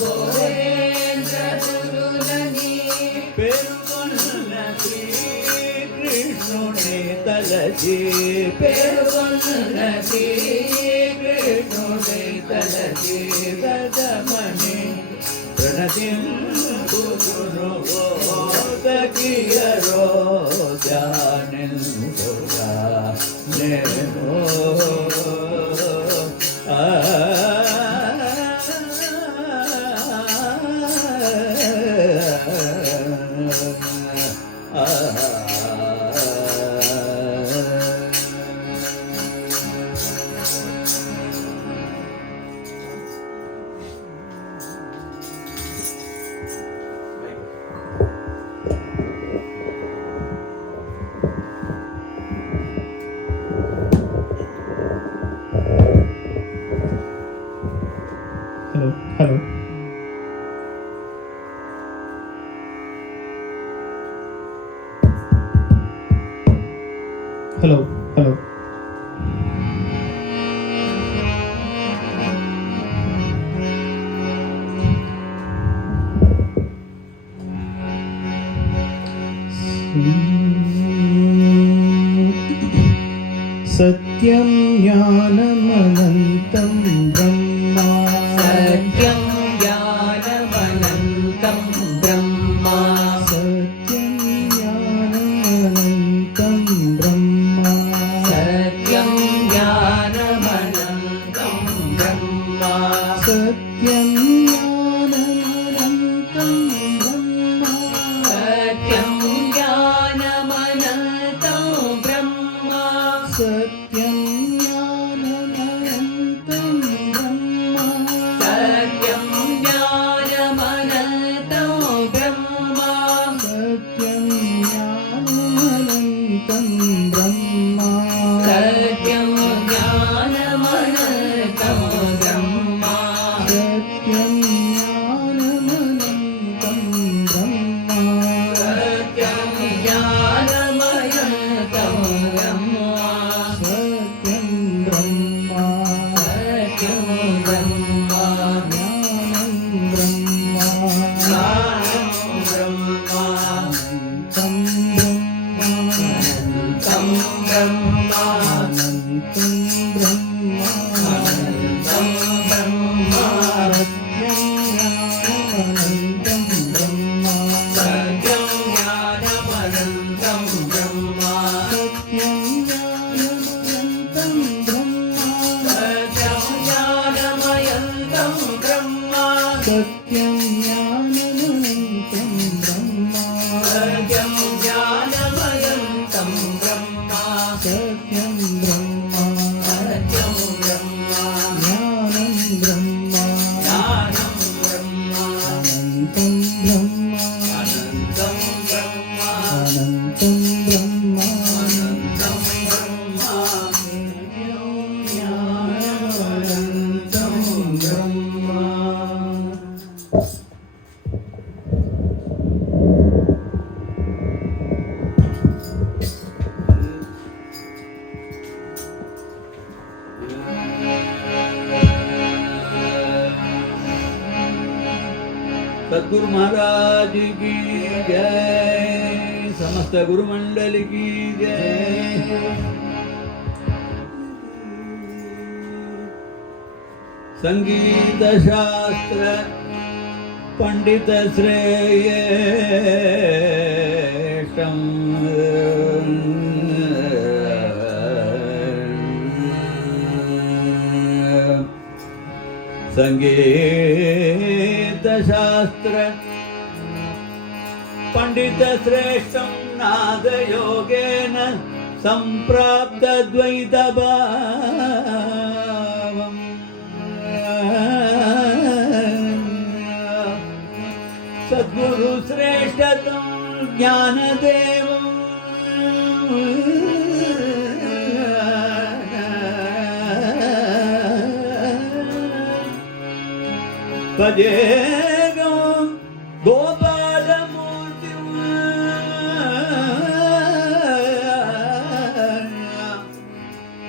బోధేంద్ర గురులని పేరుగొన్న శ్రీకృష్ణుని తలచి పేరుగొన్న శ్రీకృష్ణుని తలచి రథమణి ప్రణతింపును ఓదకియ రోజానిందుగా నేను Hello. Hello. सत्यं ज्ञानमनन्तं ब्रह्मा सत्यं ज्ञानमनन्तं ब्रह्मा सत्यं ज्ञानमनन्तं ब्रह्मा सत्यं ज्ञानमनन्तं ब्रह्मा सत्यं ज्ञानमनन्तं ब्रह्मा सत्यं ज्ञानमनन्तं ब्रह्मा सत्यं ज्ञानमनन्तं सद्गुरु महाराज की जय, समस्त गुरु मंडल की जय। संगीत शास्त्र पंडित श्रेष्ठम संगीत शास्त्र पंडित श्रेष्ठम नाद योगेन संप्राप्त द्वैत भावम् सद्गुरु श्रेष्ठतम ज्ञानदेवम् भजेगो गोपालमूर्तिं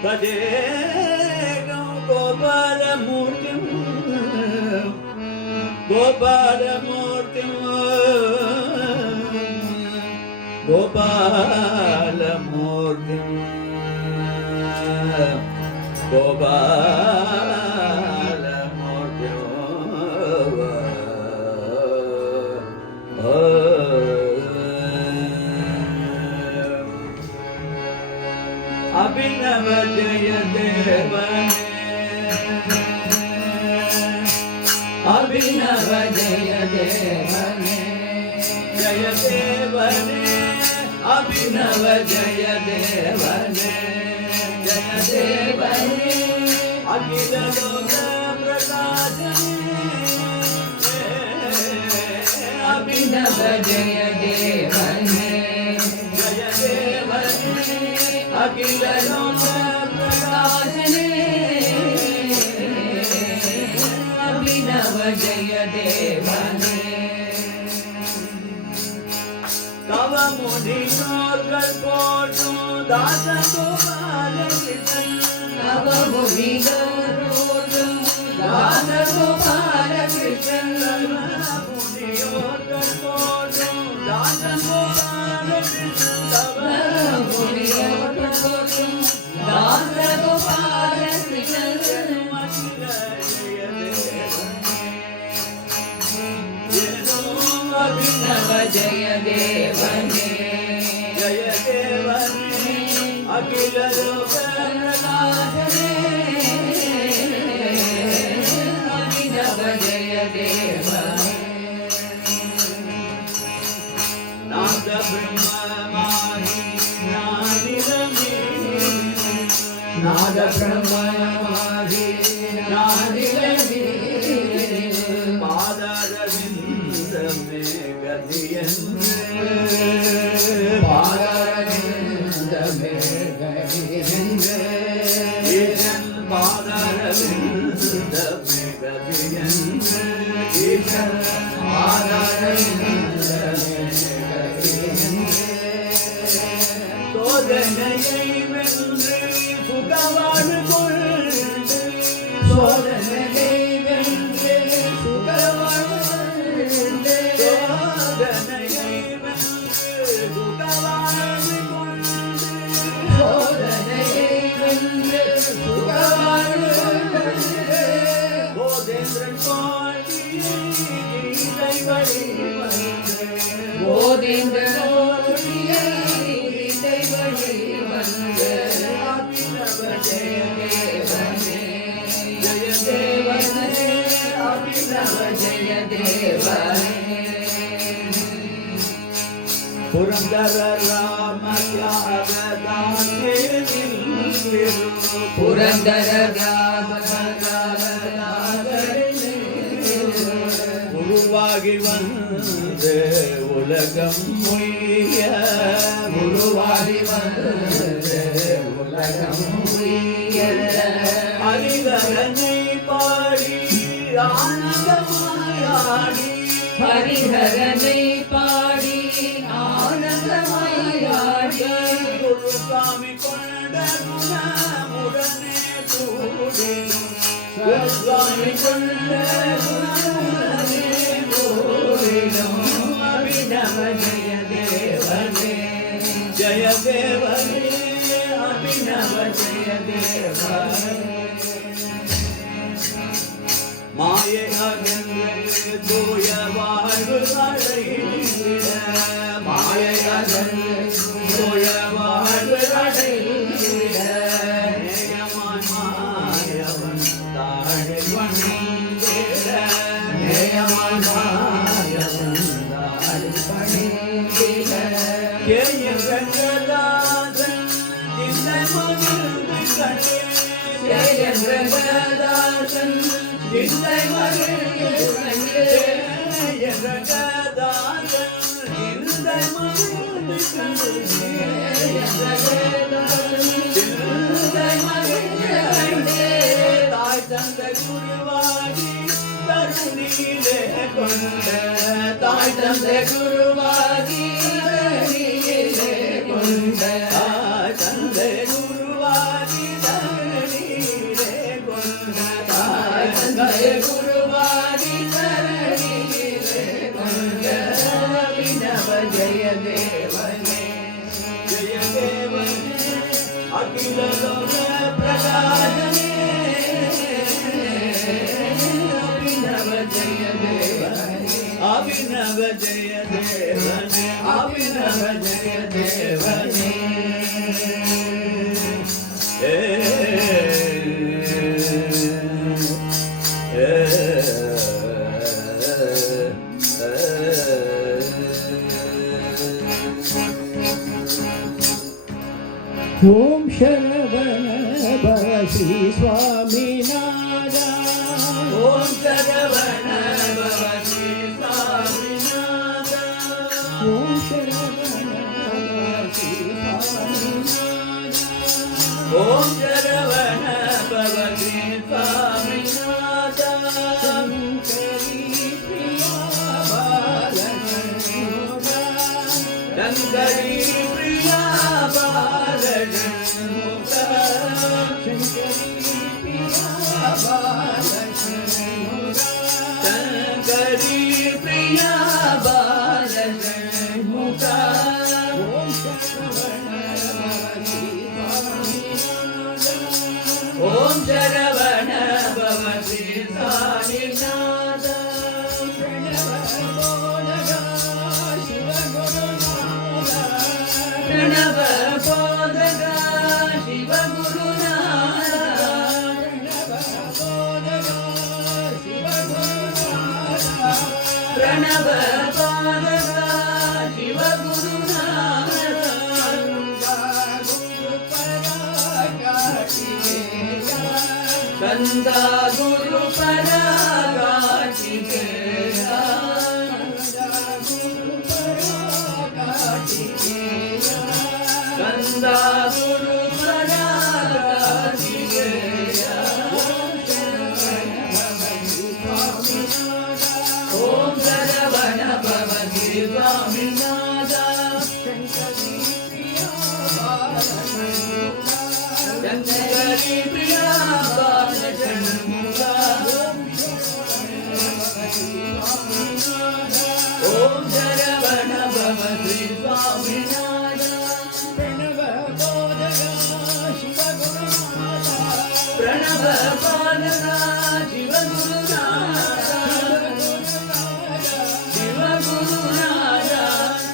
भजेगो गोपालमूर्तिं गोपालमूर्तिं गोपालमूर्तिं अभिनव जय देवने अभिनव जय देवने जय देवने अभिनव जय देवने जय देवने अखिल लोक प्रकाशने अभिनव जय देवने जय देवने अखिल लोक प्रकाशने अभिनव जय देवने तव मुनियों कल्पोषु दास गोपाल कृष्ण नव मुनिगोरोजु दास गोपाल कृष्ण मुनियों कल्पोषु दास गोपाल कृष्ण तव मुनिगोरोजु दास गोपाल कृष्ण अभिनव जय देवने जय देवने अखिल लोक प्रकाशने अभिनव जय देवने नाद ब्रह्म माहि नानिरमि नाद ब्रह्म माहि नानिरमि पादारविंद में गदियन्रे पादारविंद में गदियन्रे ईशन् पादारविंद में गदियन्रे ईशन् पादारविंद में गदियन्रे சோதனையை வென்று சுகவான் கொண்டு சோதனையை வென்று சுகவான் கொண்டு சோதனையை வென்று சுகவான் கொண்டு சோதனையை வென்று சுகவான் கொண்டு போதேந்திரன் பாண்டியை கீதை வழி வந்து போதேந்திரனோடியை இதை வழி வந்து அபிநவ ஜெய தேவனே ஜெய தேவனே அபிநவ ஜெய தேவனே புரந்தர ராம தியாகதானே நின்றிரு புரந்தர ராம உருவாகி வந்து உலகம் மொய்ய உருவாகி வந்து உலகம் உய்ய ஹரிகரனை பாடி ஆனந்தமாயாடி ஹரிஹரனை பாடி ஆனந்தமாயாடி குரு சுவாமி கொண்ட குணமுடனே கூடினும் சுவாமி கொண்ட குணமுடனே கூடி தேவனே அபிநவ ஜெய தேவனே மாயை அகன்று தூய வாழ்வு அடைந்திட மாயை அகன்று தூய வாழ்வு அடைந்திட நேயமான் மாயவன் தாழ் பணிந்திட நேயமான் மாயவன் தாழ் பணிந்திட கேய ரங்கதாசன் தில்லை மகிழ்ந்து கண்டே கேய ரங்கதாசன் தில்லை மகிழ்ந்து கண்டே ரங்கதாசன் தில்லை மகிழ்ந்து கண்டே தில்லை மகிழ்ந்து கண்டே தாய் தந்தை குருவாகி தருணியிலே கொண்ட தாய் தந்தை குருவாகி தருணியிலே கொண்ட தாய் தந்தை குருவாகி தருணியிலே கொண்ட தாய் தந்தை குருவாகி தருணியிலே கொண்ட அபிநவ ஜெய தேவனே ஜெய தேவனே அகில லோக பிரகாசனே அபிநவ ஜெய தேவனே அபிநவ ஜெய தேவனே அபிநவ ஜெய தேவனே ஓம் சரவண பவ ஸ்ரீ சுவாமிநாத ஓம் சரவண பவ ஸ்ரீ சாமிநாத ஓம் சரவண பவ ஸ்ரீ சுவாமிநாத ஓம் சரவண பவ ஸ்ரீ சாமிநாத சங்கரி பிரியா பாலகணோத சங்கரி பிரியா பாலகணோத சங்கரி பிரியா பாலகணோத சங்கரி பிரியா பாலகணோத ஓம் சரவண பவ ஸ்ரீ சுவாமிநாத ஓம் சரவண பவ ஸ்ரீ சாமிநாத பிரணவ போதக சிவகுருநாத பிரணவ பாலக சிவகுருநாத கந்தா குரு பராகாட்சிகேயா கந்தா குரு பராகாட்சிகேயா ஓம் சரவண பவ ஸ்ரீ சுவாமிநாத சங்கரி பிரியா பாலகணோத ஓம் சரவண பவ ஸ்ரீ சுவாமிநாத பிரணவ பாலக சிவகுருநாத சிவகுருநாத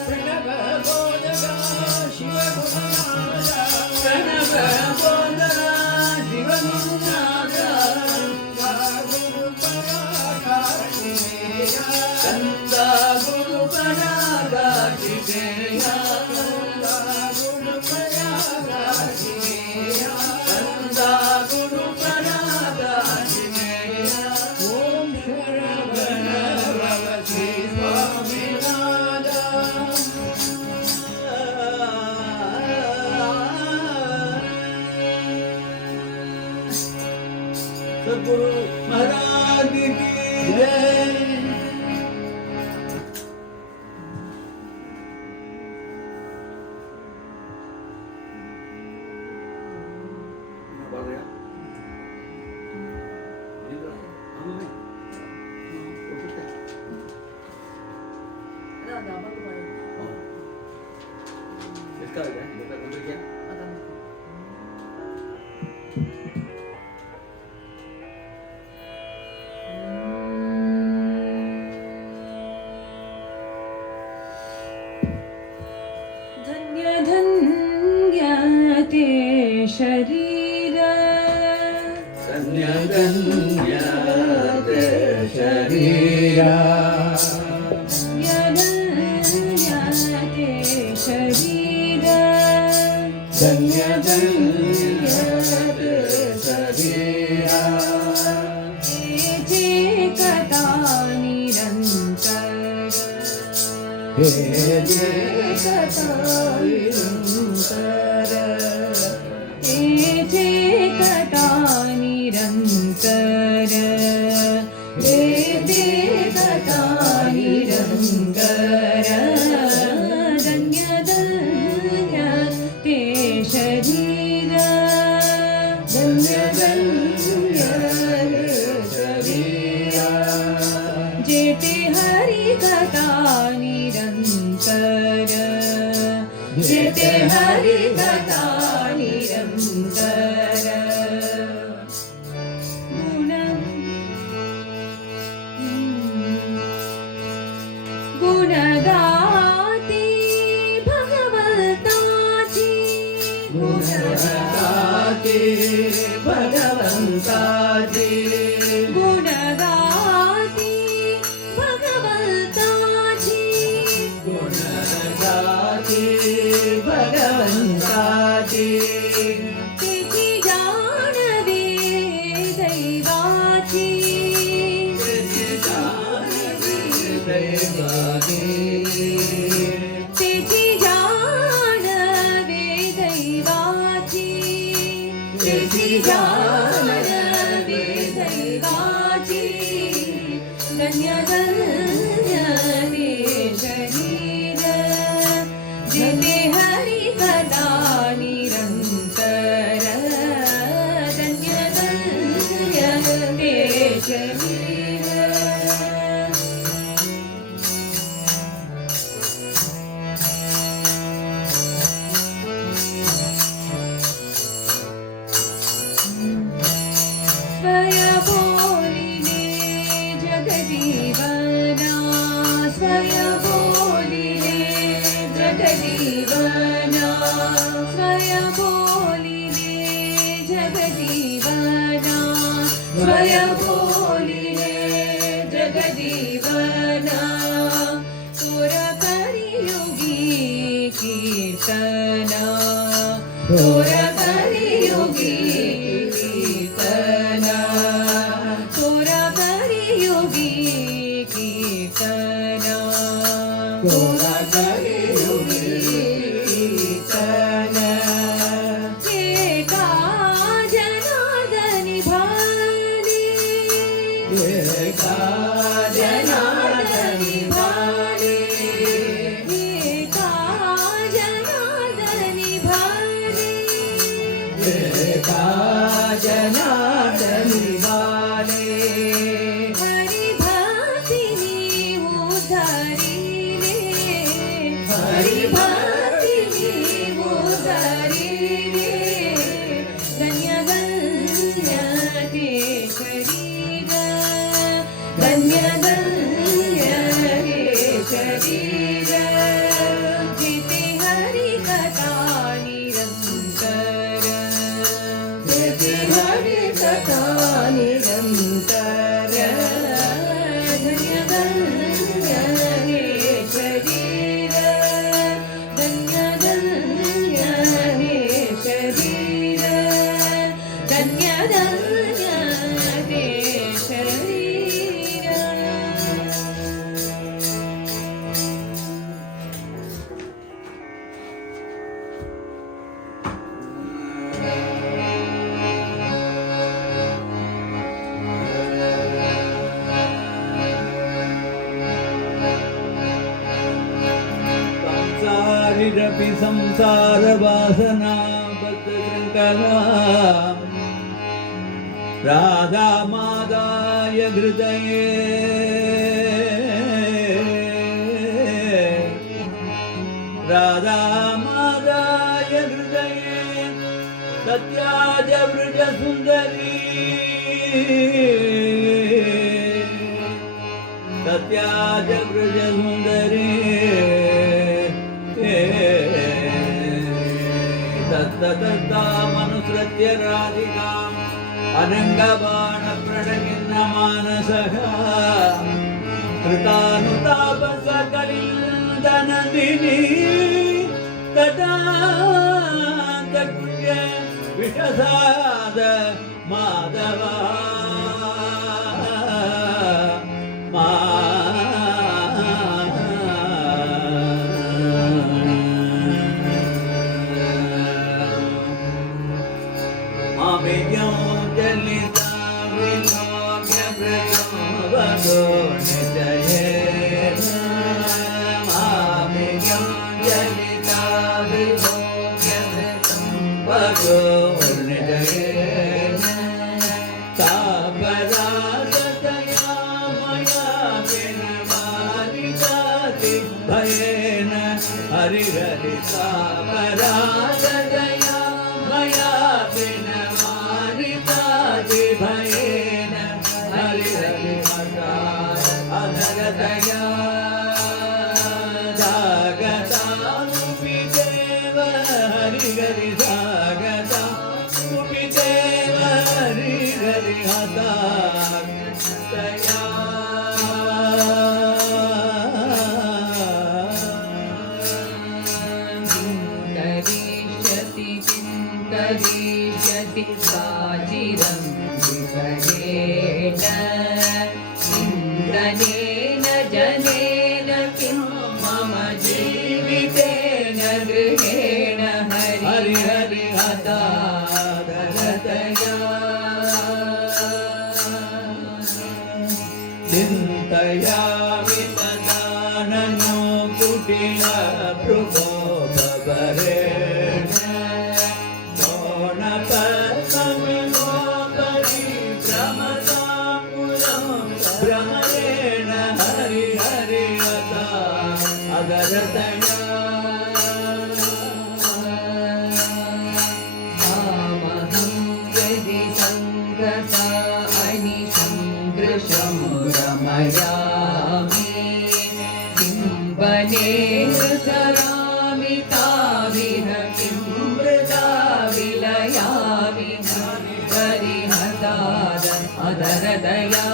பிரணவ போதக சிவகுருநாத கந்தா குரு பராகாட்சிகேயா கந்தா குரு பராகாட்சிகேயா ஓம் சரவண பவ ஸ்ரீ சுவாமிநாத सद्गुरु महाराज की जय। ಅನಿಸ್ತಾ ಇದೆ ಗೊತ್ತಿಗೆ ಧನ್ಯ ಧನ್ಯತೆ ಶರೀರ ಧನ್ಯ ಧನ್ಯತೆ ಶರೀರ ಧನ್ಯತೆ ಶರೀರ ಧನ್ಯ ಧನ್ಯತೆ ಶರೀರ ಜೇ ಕಥಾ ನಿರಂತರ ಹೇ ಜೇ ಕಥಾ ನಿರಂತರ ಜೇ ಕಥಾ ನಿರಂತರ ಜೇ ಕಥಾ ನಿರಂತರ ಧನ್ಯ ಧನ್ಯ ತೇ ಶರೀರ ಧನ್ಯ ಧನ್ಯ ಶರೀರ जेते हरि कथा निरंतर जेते हरि कथा निरंतर गुण गाती भगवंताची गुणगाते भगवंताचे गुण गाती भगवंताची गुणगाते भगवंताचे तिची जाणवे दैवाची तिची जाणवे दैवाची तिची जाणवे दैवाची धन्य धन्य ते शरीर जेते हरि कथा निरंतर धन्य धन्य ते शरीर स्वय बोलिने जगजीवना स्वय बोलिने जगजीवना स्वय बोलिने जगजीवना स्वय बोलिने जगजीवना सुर करियोगी कीर्तना सुर करियोगी कीर्तना सुर करियोगी कीर्तना सुर करियोगी कीर्तना एका जनार्दनी भाने एका जनार्दनी भाने एका जनार्दनी भाने एका जनार्दनी भाने हरि भक्तिनी उद्धरिले हरि भक्तिनी उद्धरिले धन्य धन्य ते शरीर धन्य धन्य ते शरीर जिते हरि कथा निरंतर जेते हरि कथा निरंतर धन्य धन्य हे शरीर धन्य धन्य हे शरीर धन्य धन्य हे शरीर संसारिरपि संसारवासना बद्धशृङ्खला राधामादाय हृदये राधा रामादाय हृदये सत्याज व्रज सुंदरी सत्याज व्रज सुंदरी दत्ता मनुसृत्य राधिकाम् अनङ्गबाण प्रणगिन्न मानसः कृतानुतापसकलिन्दनदिनी तदान्तकुल्य विषसाद माधवा हरि हरि सापराध दया मया बिन मारितादि भयेन हरि हरि मता अधर दया जागतानुपिदेव हरि हरि जागतानुपिदेव हरि हरि हता दया करिष्यति साचिरं विभजेन इन्द्रनेन जनेन किं मम जीवितेन गृहेण हरि हरि हता दया चिन्तयामि तदाननो कुटिल भृगो बबरेण भ्रमरेण हरि हरि हता अगर दया मामहं यदि सङ्गता अनिशं कृशं रमयामि किं वनेन सरामि ताविह किं मृदा विलयामि हरि हता अदर दया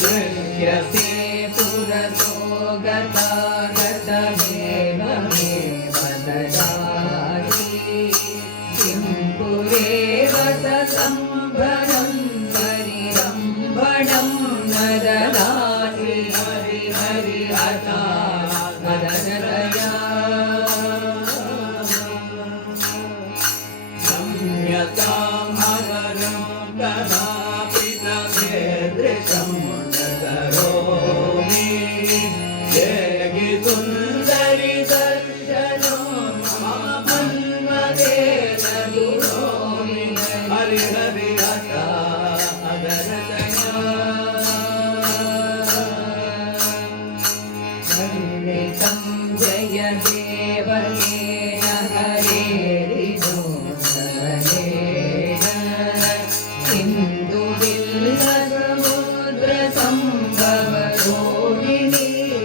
दृश्यसे पुरतो गता गतमेव मे वददाति किं पुरेव ससम्भरं परिरम्भणं न ददाति हरि हरि हता मदनदया संयतां हरं कदापि न भेदृशं न करोमि देहि सुन्दरि दर्शनं मम मन्मदेन दुरोमि हरि हरि हता अदर दया वन्दितं जय देवकेन हरेरिदो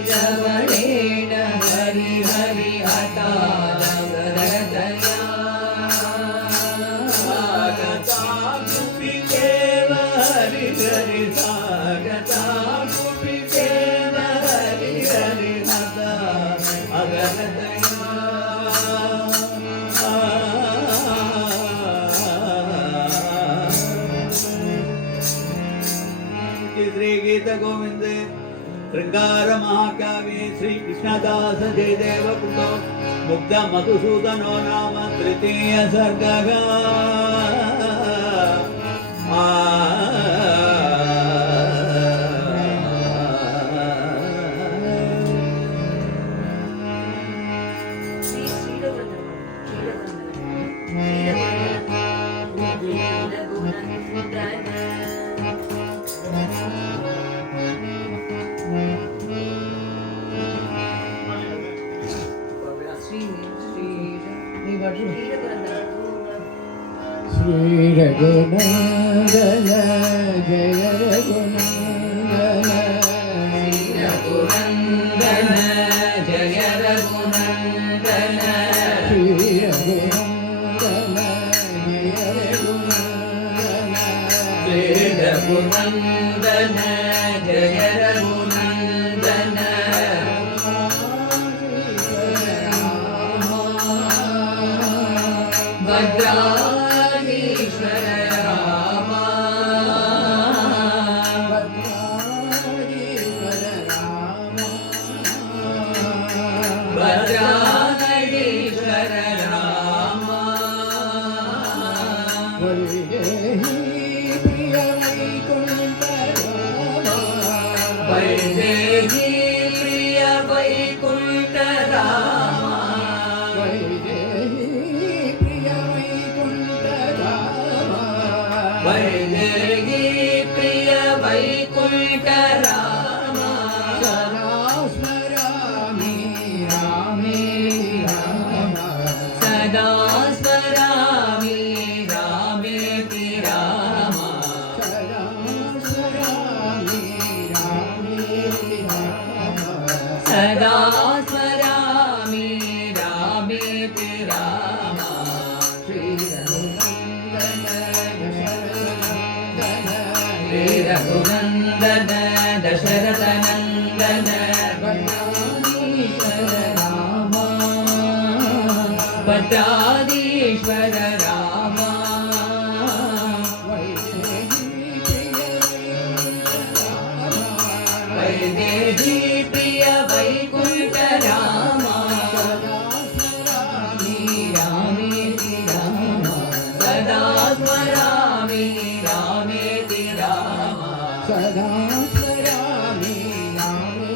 समुद्रसम्भवरोहिणीरवणेन हरि हरि हता दया स्वागताकुपिदेव हरि हरि स्वागताकुपिदेव हरि हरि हता अगर दया श्री गीत गोविंद श्रृंगार महाकाव्ये श्री कृष्णदास जयदेव कुंडो ಮುಗ್ಧ ಮಧುಸೂದನೋ ನಾಮ ತೃತೀಯ ಸರ್ಗಗ Sri Raghunandana Jaya Raghunandana Raghunandana Jaya Raghunandana Sri Raghunandana Jaya Raghunandana Sri Raghunandana Jaya Raghunandana Bhadradishwara Rama Bhadradishwara Rama Bhadradishwara Rama Vaidehi Priya Vaikuntha Rama Vaidehi Priya Vaikuntha Rama Vaidehi Priya Vaikuntha Rama Sada Smarami Rame Rama Sada Smarami Rame Rama Sada Smarami Rame Rama Sri Raghunandana Dasharatha Nandana Bhadradishwara Rama Vaidehi Priya Vaikuntha Rama Rame Rama Sada Smarami Rame Rama Sada Smarami Rame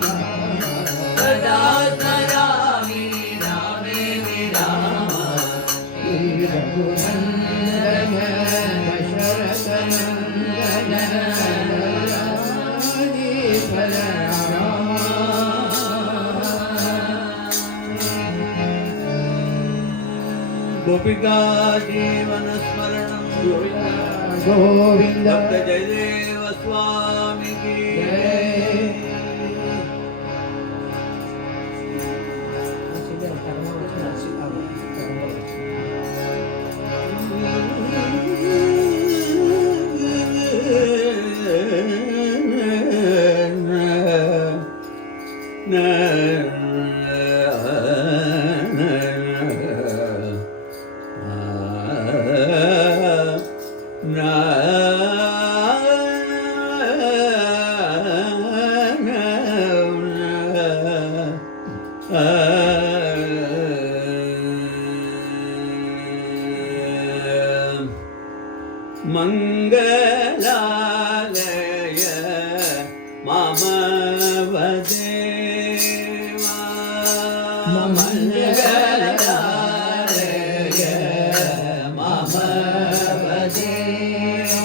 Rama Sada Smarami Rame Rama Sri Raghunandana Dasharatha Nandana Bhadradishwara Rama गोपिका जीवन स्मरणं Govinda भक्त जयदेव स्वामी की मंगलालय मम वदेवा मंगलालय मम वदेवा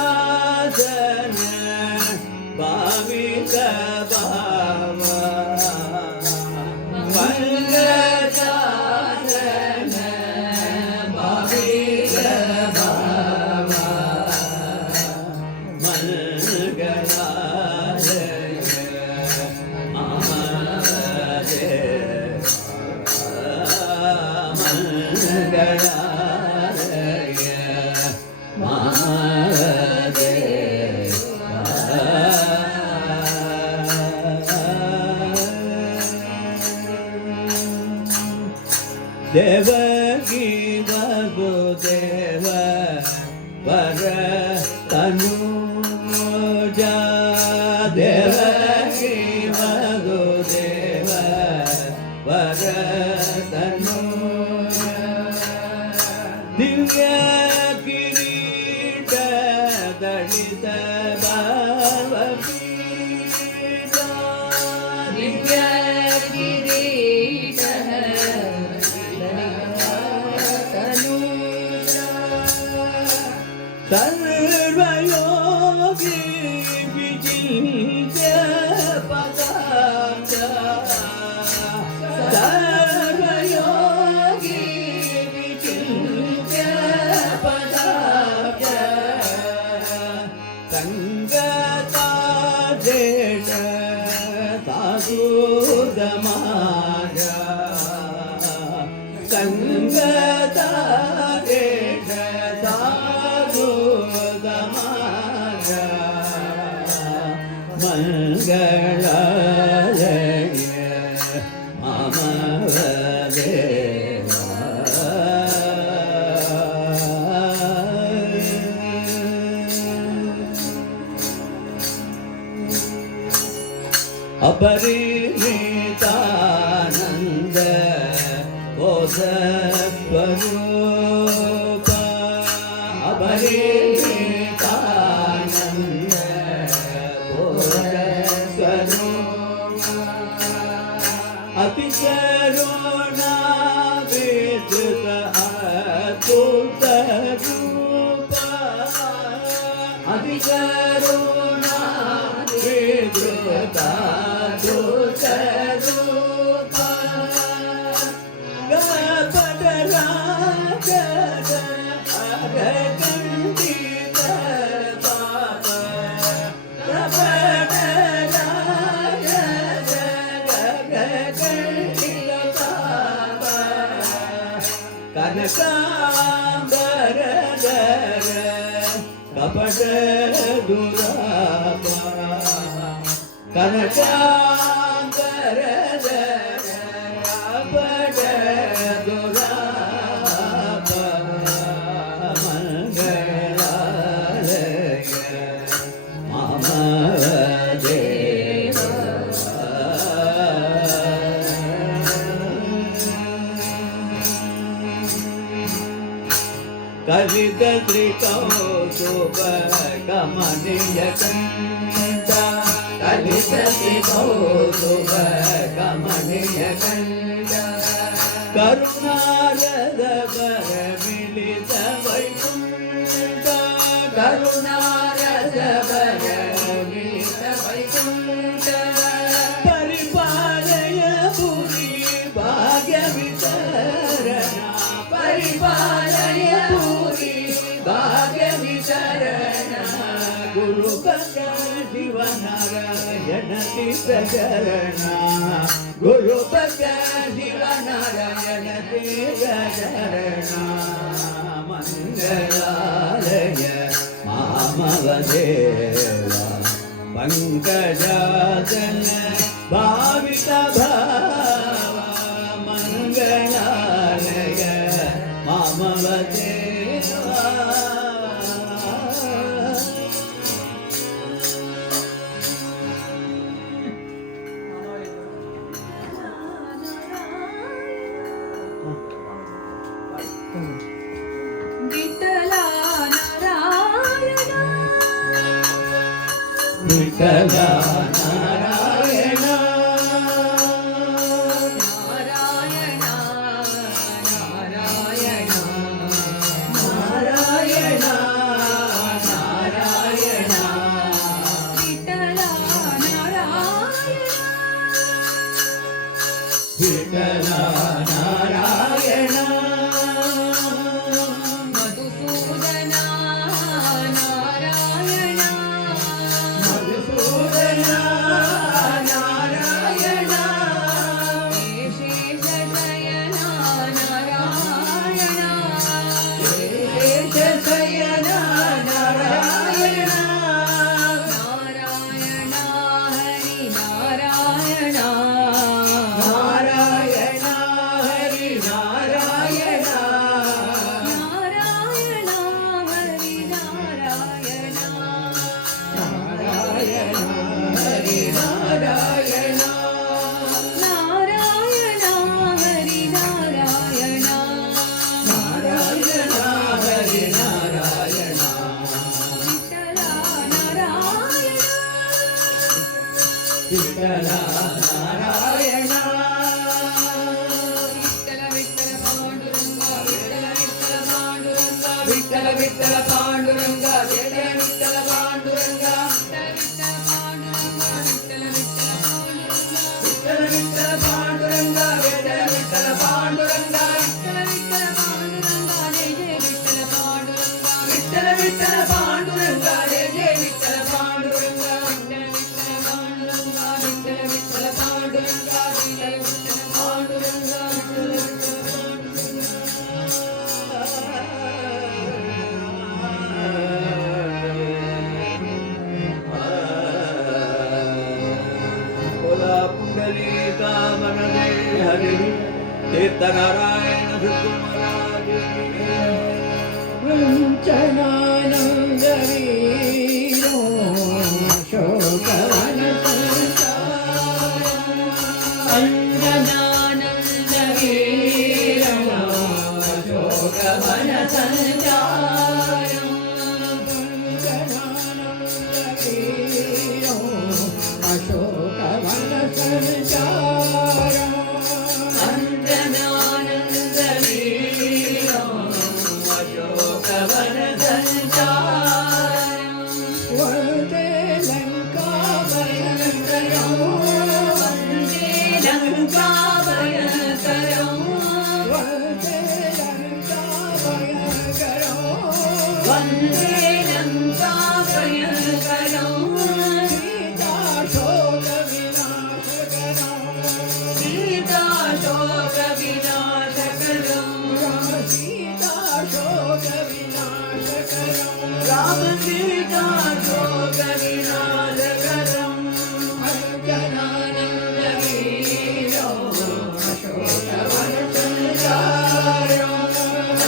पंकजासन भाविक भावा पंकजासन भाविक भावा मंगलालय मम वदेवा मंगलालय मम देवकी वसुदेव वर तनुजा देवकी वसुदेव ದಿವ್ಯ ಕಿರೀಟ ದಳಿತ ಭಾವ ಪೀಠ ದಿವ್ಯ ಕಿರೀಟ ಸರ್ವಯೋಗಿ ವಿಚಿತ್ಯ ಪದಾರ್ಥ ಸರ್ವಯೋಗಿ ವಿಚಿತ್ಯ ಪದಾರ್ಥ ಸಂಗತ ದೇಶ ಸಾಧು ಸಮಾಜ ಸಂಗತ ದೇಶ ಸಾಧು ಸಮಾಜ ಮಂಗಳಾಲಯ ಮಾಮವ ದೇವ अपरिमितानंद बोध स्वरूप अपरिमितानंद बोध स्वरूप अति करुणा विस्तृत अद्भुत रूप अति करुणा विस्तृत अद्भुत रूप गणपत राजन अरगंडित पाप गणपत राजन अरगंडित पाप कनकांबरधर कपट दुरापा कनकांबरधर कपट दुरापा मंगलालय मामव देव कवित त्रिकौतुक कमनीय कंठ कवित त्रिकौतुक कमनीय कंठ करुणारद वर मिलित वैकुंठ करुणारद वर मिलित वैकुंठ परिपालय पुरी भाग्य वितरणा परिपालय पुरी भाग्य वितरणा गुरुभक्त शिवनारायण तीर्थचरणा गुरुभक्त शिवनारायण तीर्थचरणा मंगलालय मामव देवा पंकजासन भावित भावा मंगलालय मामव देवा विठ्ठला नारायण विठ्ठला नारायण नारायण नारायण नारायण नारायण विठ्ठला नारायण विठ्ठला नारायण मधुसूदना नारायण मधुसूदना विठ्ठल पांडुरंग जय जय विठ्ठल पांडुरंग विठ्ठल विठ्ठल पांडुरंग जय जय विठ्ठल पांडुरंग विठ्ठल विठ्ठल पांडुरंग जय जय विठ्ठल पांडुरंग विठ्ठल विठ्ठल पांडुरंग जय जय विठ्ठल पांडुरंग बोला पुंडलीका वरदे हरि तीर्थनारायण सद्गुरु महाराज की जय। वञ्चनानन्द वीरो शोकवन अंजनानंद वीरं शोकवन संचारं अशोकवन संचारम् अंजनानंद वीरं शोकवन संचारं वन्दे लङ्काभयङ्करम् वन्दे लङ्काभयङ्करं वन्दे लङ्काभयङ्करम् वन्दे लङ्काभयङ्करं सीताशोकविनाशकरम् सीताशोकविनाशकरं सीताशोकविनाशकरम् राम सीताशोकविनाशकरं अंजनानन्द वीरो अशोकवन संचारम्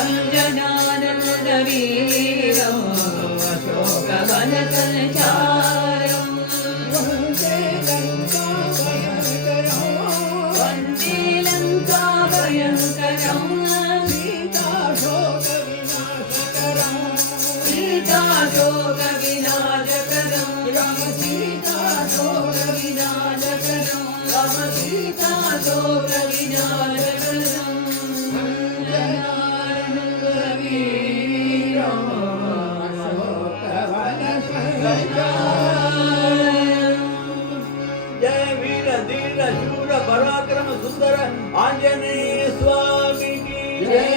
अंजनानंद वीरं शोकवन संचारं वन्दे लङ्काभयङ्करम् वन्दे लङ्काभयङ्करं सीताशोकविनाशकरम् सीताशोकविनाशकरं राम सीताशोकविनाशकरम् राम सीताशोकविनाशकरं अंजनानन्द वीरो अशोकवन संचारम् जय वीर धीर शूर पराक्रम सुंदर आंजनेय स्वामी की जय।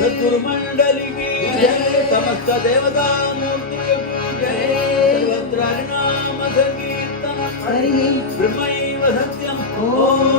सद्गुरु मंडली की जय। समस्त देवता मूर्ति की जय। सर्वत्र हरिनाम संकीर्तन हरि ब्रह्मैव सत्यम ओम